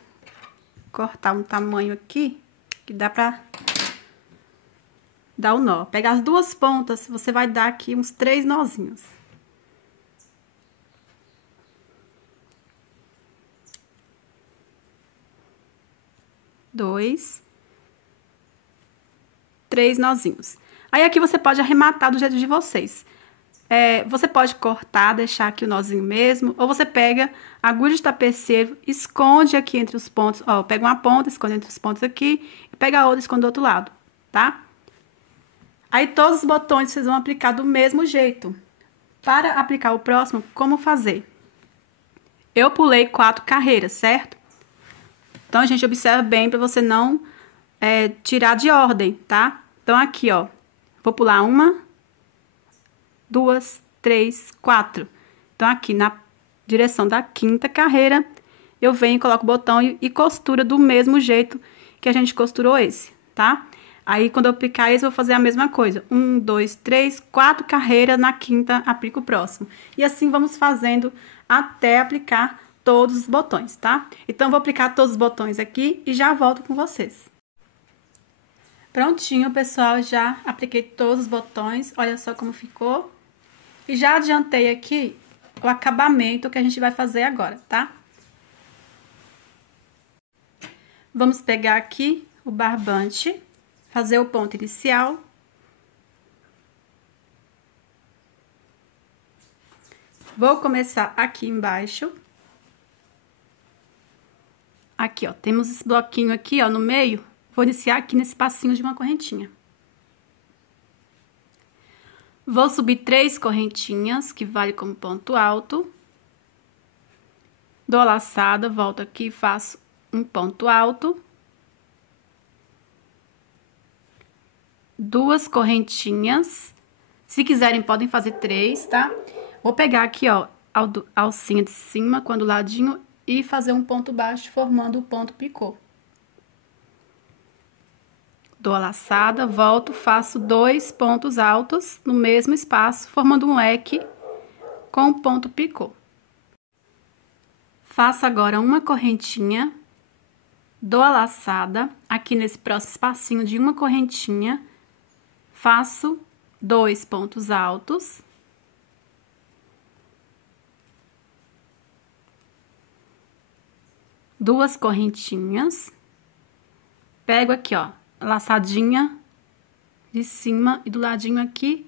cortar um tamanho aqui, que dá pra dar o nó. Pegar as 2 pontas, você vai dar aqui uns 3 nozinhos. Dois, 3 nozinhos. Aí, aqui você pode arrematar do jeito de vocês. Você pode cortar, deixar aqui o nozinho mesmo, ou você pega a agulha de tapeceiro, esconde aqui entre os pontos, ó, pega uma ponta, esconde entre os pontos aqui, e pega a outra, esconde do outro lado, tá? Aí, todos os botões vocês vão aplicar do mesmo jeito. Para aplicar o próximo, como fazer? Eu pulei 4 carreiras, certo? Então, a gente observa bem para você não tirar de ordem, tá? Então, aqui, ó, vou pular 1, 2, 3, 4. Então, aqui na direção da 5ª carreira, eu venho, coloco o botão e costura do mesmo jeito que a gente costurou esse, tá? Aí, quando eu aplicar esse, eu vou fazer a mesma coisa. 1, 2, 3, 4 carreiras, na 5ª, aplico o próximo. E assim, vamos fazendo até aplicar todos os botões, tá? Então, vou aplicar todos os botões aqui e já volto com vocês. Prontinho, pessoal, já apliquei todos os botões, olha só como ficou. E já adiantei aqui o acabamento que a gente vai fazer agora, tá? Vamos pegar aqui o barbante, fazer o ponto inicial. Vou começar aqui embaixo. Aqui, ó, temos esse bloquinho aqui, ó, no meio. Vou iniciar aqui nesse passinho de uma correntinha. Vou subir 3 correntinhas, que vale como ponto alto. Dou a laçada, volto aqui e faço um ponto alto. 2 correntinhas. Se quiserem, podem fazer 3, tá? Vou pegar aqui, ó, a alcinha de cima, quando o ladinho, e fazer um ponto baixo, formando o ponto picô. Dou a laçada, volto, faço 2 pontos altos no mesmo espaço, formando um leque com o ponto picô. Faço agora uma correntinha, dou a laçada, aqui nesse próximo espacinho de uma correntinha, faço 2 pontos altos. Duas correntinhas, pego aqui, ó, laçadinha de cima e do ladinho aqui,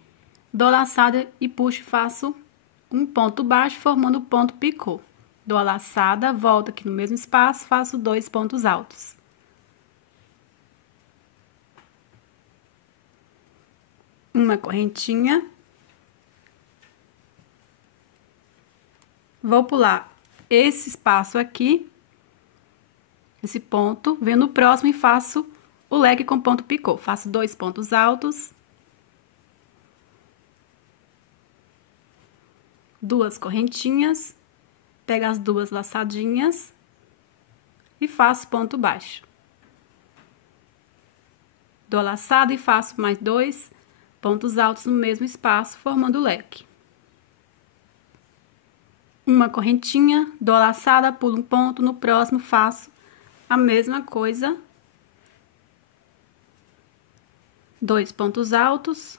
dou laçada e puxo e faço um ponto baixo, formando o ponto picô. dou a laçada, volto aqui no mesmo espaço, faço 2 pontos altos. Uma correntinha. Vou pular esse espaço aqui, esse ponto, venho no próximo e faço o leque com ponto picô. Faço 2 pontos altos. 2 correntinhas, pego as 2 laçadinhas e faço ponto baixo. Dou a laçada e faço mais 2 pontos altos no mesmo espaço, formando o leque. Uma correntinha, dou a laçada, pulo um ponto, no próximo faço a mesma coisa. 2 pontos altos.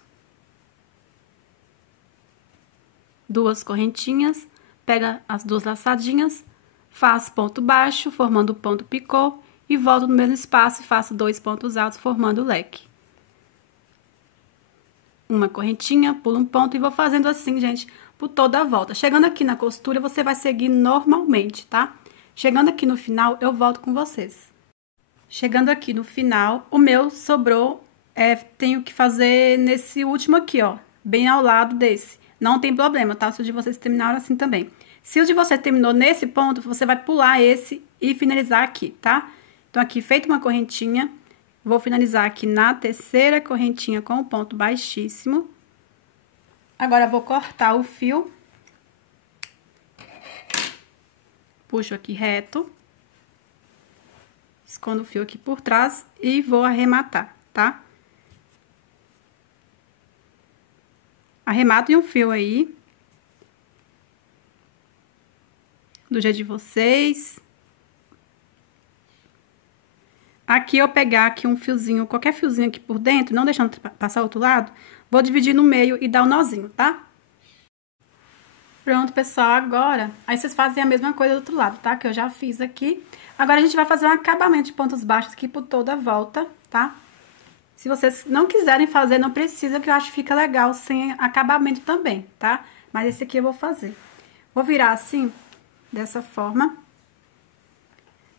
2 correntinhas, pega as 2 laçadinhas, faço ponto baixo, formando o ponto picô, e volto no mesmo espaço e faço 2 pontos altos, formando o leque. Uma correntinha, pulo um ponto e vou fazendo assim, gente, por toda a volta. Chegando aqui na costura, você vai seguir normalmente, tá? Chegando aqui no final, eu volto com vocês. Chegando aqui no final, o meu sobrou, tenho que fazer nesse último aqui, ó, bem ao lado desse. Não tem problema, tá? Se o de vocês terminaram assim também. Se o de você terminou nesse ponto, você vai pular esse e finalizar aqui, tá? Então, aqui, feita uma correntinha, vou finalizar aqui na terceira correntinha com o ponto baixíssimo. Agora, vou cortar o fio. Puxo aqui reto. Escondo o fio aqui por trás e vou arrematar, tá? Arrematem um fio aí, do jeito de vocês. Aqui, eu pegar aqui um fiozinho, qualquer fiozinho aqui por dentro, não deixando passar o outro lado, vou dividir no meio e dar um nozinho, tá? Pronto, pessoal, agora, aí vocês fazem a mesma coisa do outro lado, tá? Que eu já fiz aqui. Agora, a gente vai fazer um acabamento de pontos baixos aqui por toda a volta, tá? Se vocês não quiserem fazer, não precisa, que eu acho que fica legal sem acabamento também, tá? Mas esse aqui eu vou fazer. Vou virar assim, dessa forma.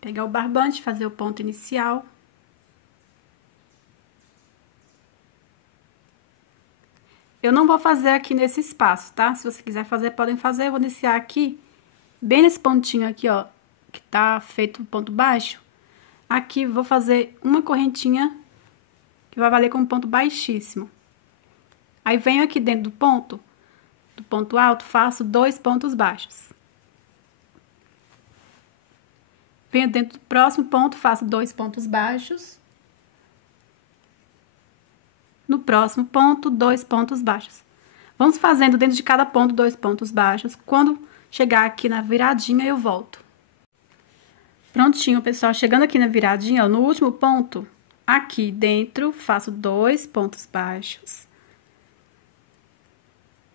Pegar o barbante, fazer o ponto inicial. Eu não vou fazer aqui nesse espaço, tá? Se você quiser fazer, podem fazer. Eu vou iniciar aqui, bem nesse pontinho aqui, ó, que tá feito o ponto baixo. Aqui, vou fazer uma correntinha que vai valer como ponto baixíssimo. Aí, venho aqui dentro do ponto alto, faço 2 pontos baixos. Venho dentro do próximo ponto, faço 2 pontos baixos. No próximo ponto, 2 pontos baixos. Vamos fazendo dentro de cada ponto 2 pontos baixos. Quando chegar aqui na viradinha, eu volto. Prontinho, pessoal. Chegando aqui na viradinha, ó, no último ponto, aqui dentro, faço 2 pontos baixos.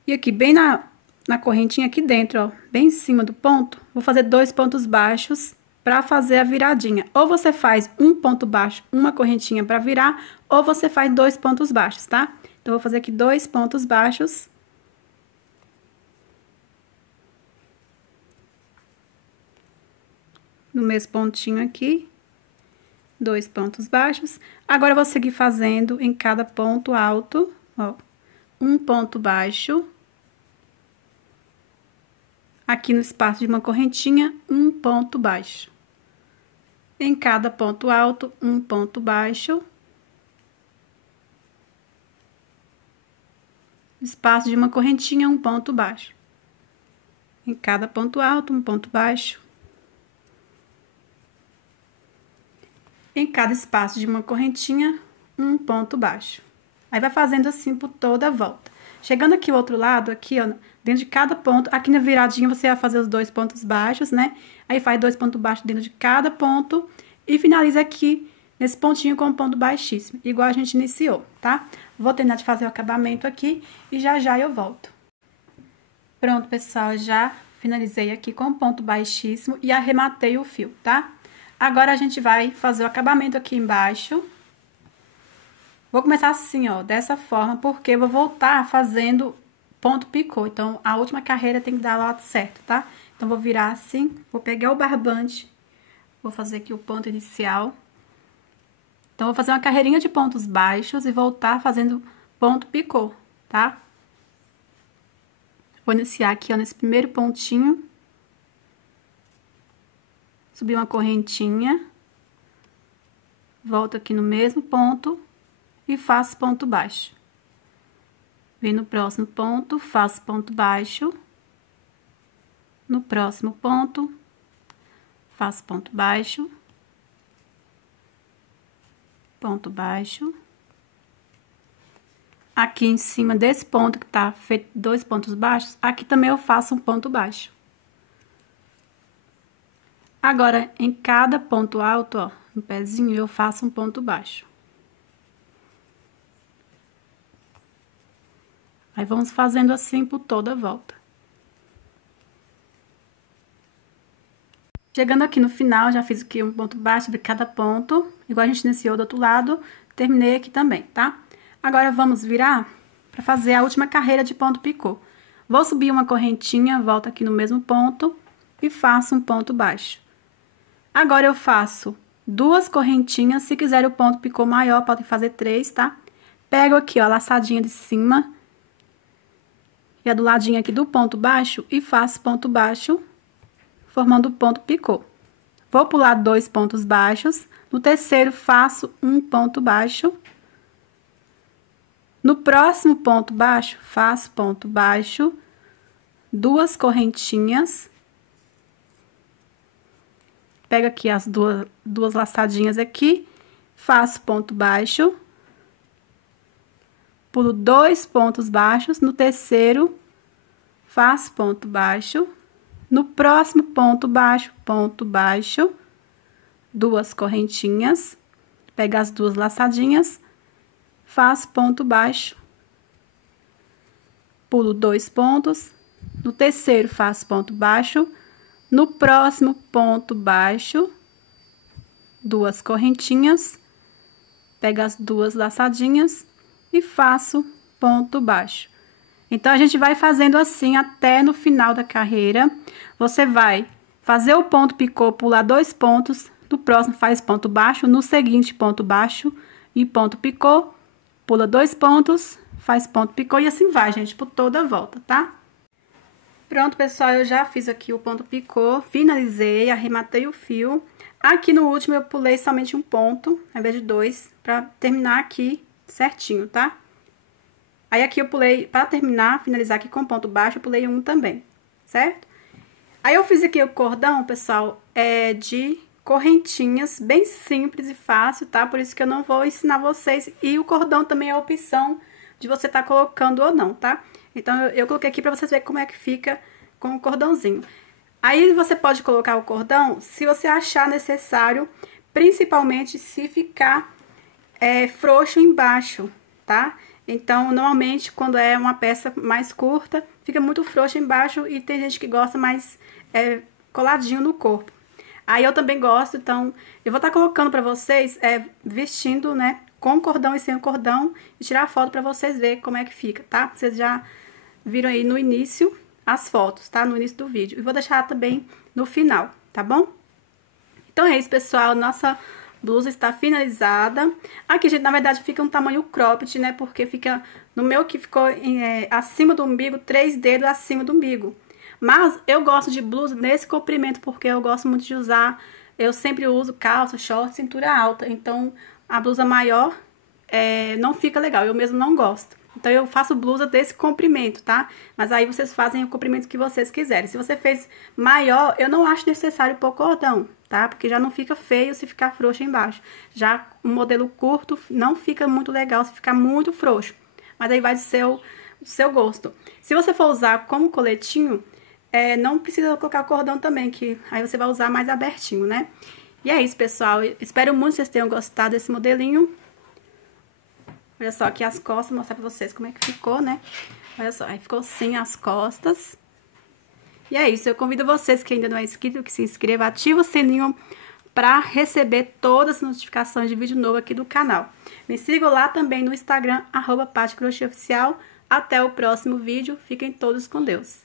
E aqui, bem na correntinha aqui dentro, ó, bem em cima do ponto, vou fazer 2 pontos baixos para fazer a viradinha. Ou você faz um ponto baixo, uma correntinha para virar, ou você faz 2 pontos baixos, tá? Então, vou fazer aqui 2 pontos baixos. No mesmo pontinho aqui, 2 pontos baixos. Agora, eu vou seguir fazendo em cada ponto alto, ó, um ponto baixo. Aqui no espaço de uma correntinha, um ponto baixo. Em cada ponto alto, um ponto baixo. Espaço de uma correntinha, um ponto baixo. Em cada ponto alto, um ponto baixo. Em cada espaço de uma correntinha, um ponto baixo. Aí, vai fazendo assim por toda a volta. Chegando aqui o outro lado, aqui, ó, dentro de cada ponto, aqui na viradinha você vai fazer os 2 pontos baixos, né? Aí, faz 2 pontos baixos dentro de cada ponto e finaliza aqui nesse pontinho com um ponto baixíssimo, igual a gente iniciou, tá? Vou terminar de fazer o acabamento aqui e já já eu volto. Pronto, pessoal, já finalizei aqui com um ponto baixíssimo e arrematei o fio, tá? Agora, a gente vai fazer o acabamento aqui embaixo. Vou começar assim, ó, dessa forma, porque eu vou voltar fazendo ponto picô. Então, a última carreira tem que dar lá certo, tá? Então, vou virar assim, vou pegar o barbante, vou fazer aqui o ponto inicial. Então, vou fazer uma carreirinha de pontos baixos e voltar fazendo ponto picô, tá? Vou iniciar aqui, ó, nesse primeiro pontinho. Subir uma correntinha. Volto aqui no mesmo ponto e faço ponto baixo. Vem no próximo ponto, faço ponto baixo. No próximo ponto, faço ponto baixo. Ponto baixo. Aqui em cima desse ponto que tá feito 2 pontos baixos, aqui também eu faço um ponto baixo. Agora, em cada ponto alto, ó, no pezinho, eu faço um ponto baixo. Aí, vamos fazendo assim por toda a volta. Chegando aqui no final, já fiz aqui um ponto baixo de cada ponto, igual a gente iniciou do outro lado, terminei aqui também, tá? Agora, vamos virar para fazer a última carreira de ponto picô. Vou subir uma correntinha, volto aqui no mesmo ponto e faço um ponto baixo. Agora, eu faço 2 correntinhas, se quiser o ponto picô maior, podem fazer 3, tá? Pego aqui, ó, a laçadinha de cima e a do ladinho aqui do ponto baixo e faço ponto baixo, formando o ponto picô. Vou pular 2 pontos baixos, no terceiro faço um ponto baixo. No próximo ponto baixo, faço ponto baixo, 2 correntinhas. Pego aqui as duas laçadinhas aqui, faço ponto baixo, pulo 2 pontos baixos, no terceiro, faço ponto baixo, no próximo ponto baixo, 2 correntinhas, pego as 2 laçadinhas, faço ponto baixo, pulo 2 pontos, no terceiro, faço ponto baixo, no próximo ponto baixo, 2 correntinhas, pego as 2 laçadinhas e faço ponto baixo. Então, a gente vai fazendo assim até no final da carreira. Você vai fazer o ponto picô, pular 2 pontos, no próximo faz ponto baixo, no seguinte ponto baixo e ponto picô, pula 2 pontos, faz ponto picô e assim vai, gente, por toda a volta, tá? Pronto, pessoal, eu já fiz aqui o ponto picô, finalizei, arrematei o fio. Aqui no último eu pulei somente um ponto, ao invés de 2, pra terminar aqui certinho, tá? Aí, aqui eu pulei, pra terminar, finalizar aqui com ponto baixo, eu pulei um também, certo? Aí, eu fiz aqui o cordão, pessoal, de correntinhas, bem simples e fácil, tá? Por isso que eu não vou ensinar vocês. E o cordão também é a opção de você tá colocando ou não, tá? Então, eu coloquei aqui pra vocês verem como é que fica com o cordãozinho. Aí, você pode colocar o cordão se você achar necessário, principalmente se ficar frouxo embaixo, tá? Então, normalmente, quando é uma peça mais curta, fica muito frouxo embaixo e tem gente que gosta mais coladinho no corpo. Aí, eu também gosto, então, eu vou estar colocando pra vocês, vestindo, né, com o cordão e sem o cordão, e tirar a foto pra vocês verem como é que fica, tá? Vocês já viram aí no início as fotos, tá? No início do vídeo. E vou deixar também no final, tá bom? Então, é isso, pessoal. Nossa blusa está finalizada. Aqui, gente, na verdade, fica um tamanho cropped, né? Porque fica, no meu que ficou acima do umbigo, 3 dedos acima do umbigo. Mas eu gosto de blusa nesse comprimento, porque eu gosto muito de usar, eu sempre uso calça, short, cintura alta. Então, a blusa maior não fica legal, eu mesmo não gosto. Então, eu faço blusa desse comprimento, tá? Mas aí, vocês fazem o comprimento que vocês quiserem. Se você fez maior, eu não acho necessário pôr cordão, tá? Porque já não fica feio se ficar frouxo embaixo. Já o modelo curto não fica muito legal se ficar muito frouxo. Mas aí vai do seu gosto. Se você for usar como coletinho, não precisa colocar cordão também, que aí você vai usar mais abertinho, né? E é isso, pessoal. Espero muito que vocês tenham gostado desse modelinho. Olha só aqui as costas, mostrar pra vocês como é que ficou, né? Olha só, aí ficou sem as costas. E é isso, eu convido vocês que ainda não é inscrito, que se inscreva, ativa o sininho pra receber todas as notificações de vídeo novo aqui do canal. Me sigam lá também no Instagram, @PatiCrochêOficial. Até o próximo vídeo, fiquem todos com Deus.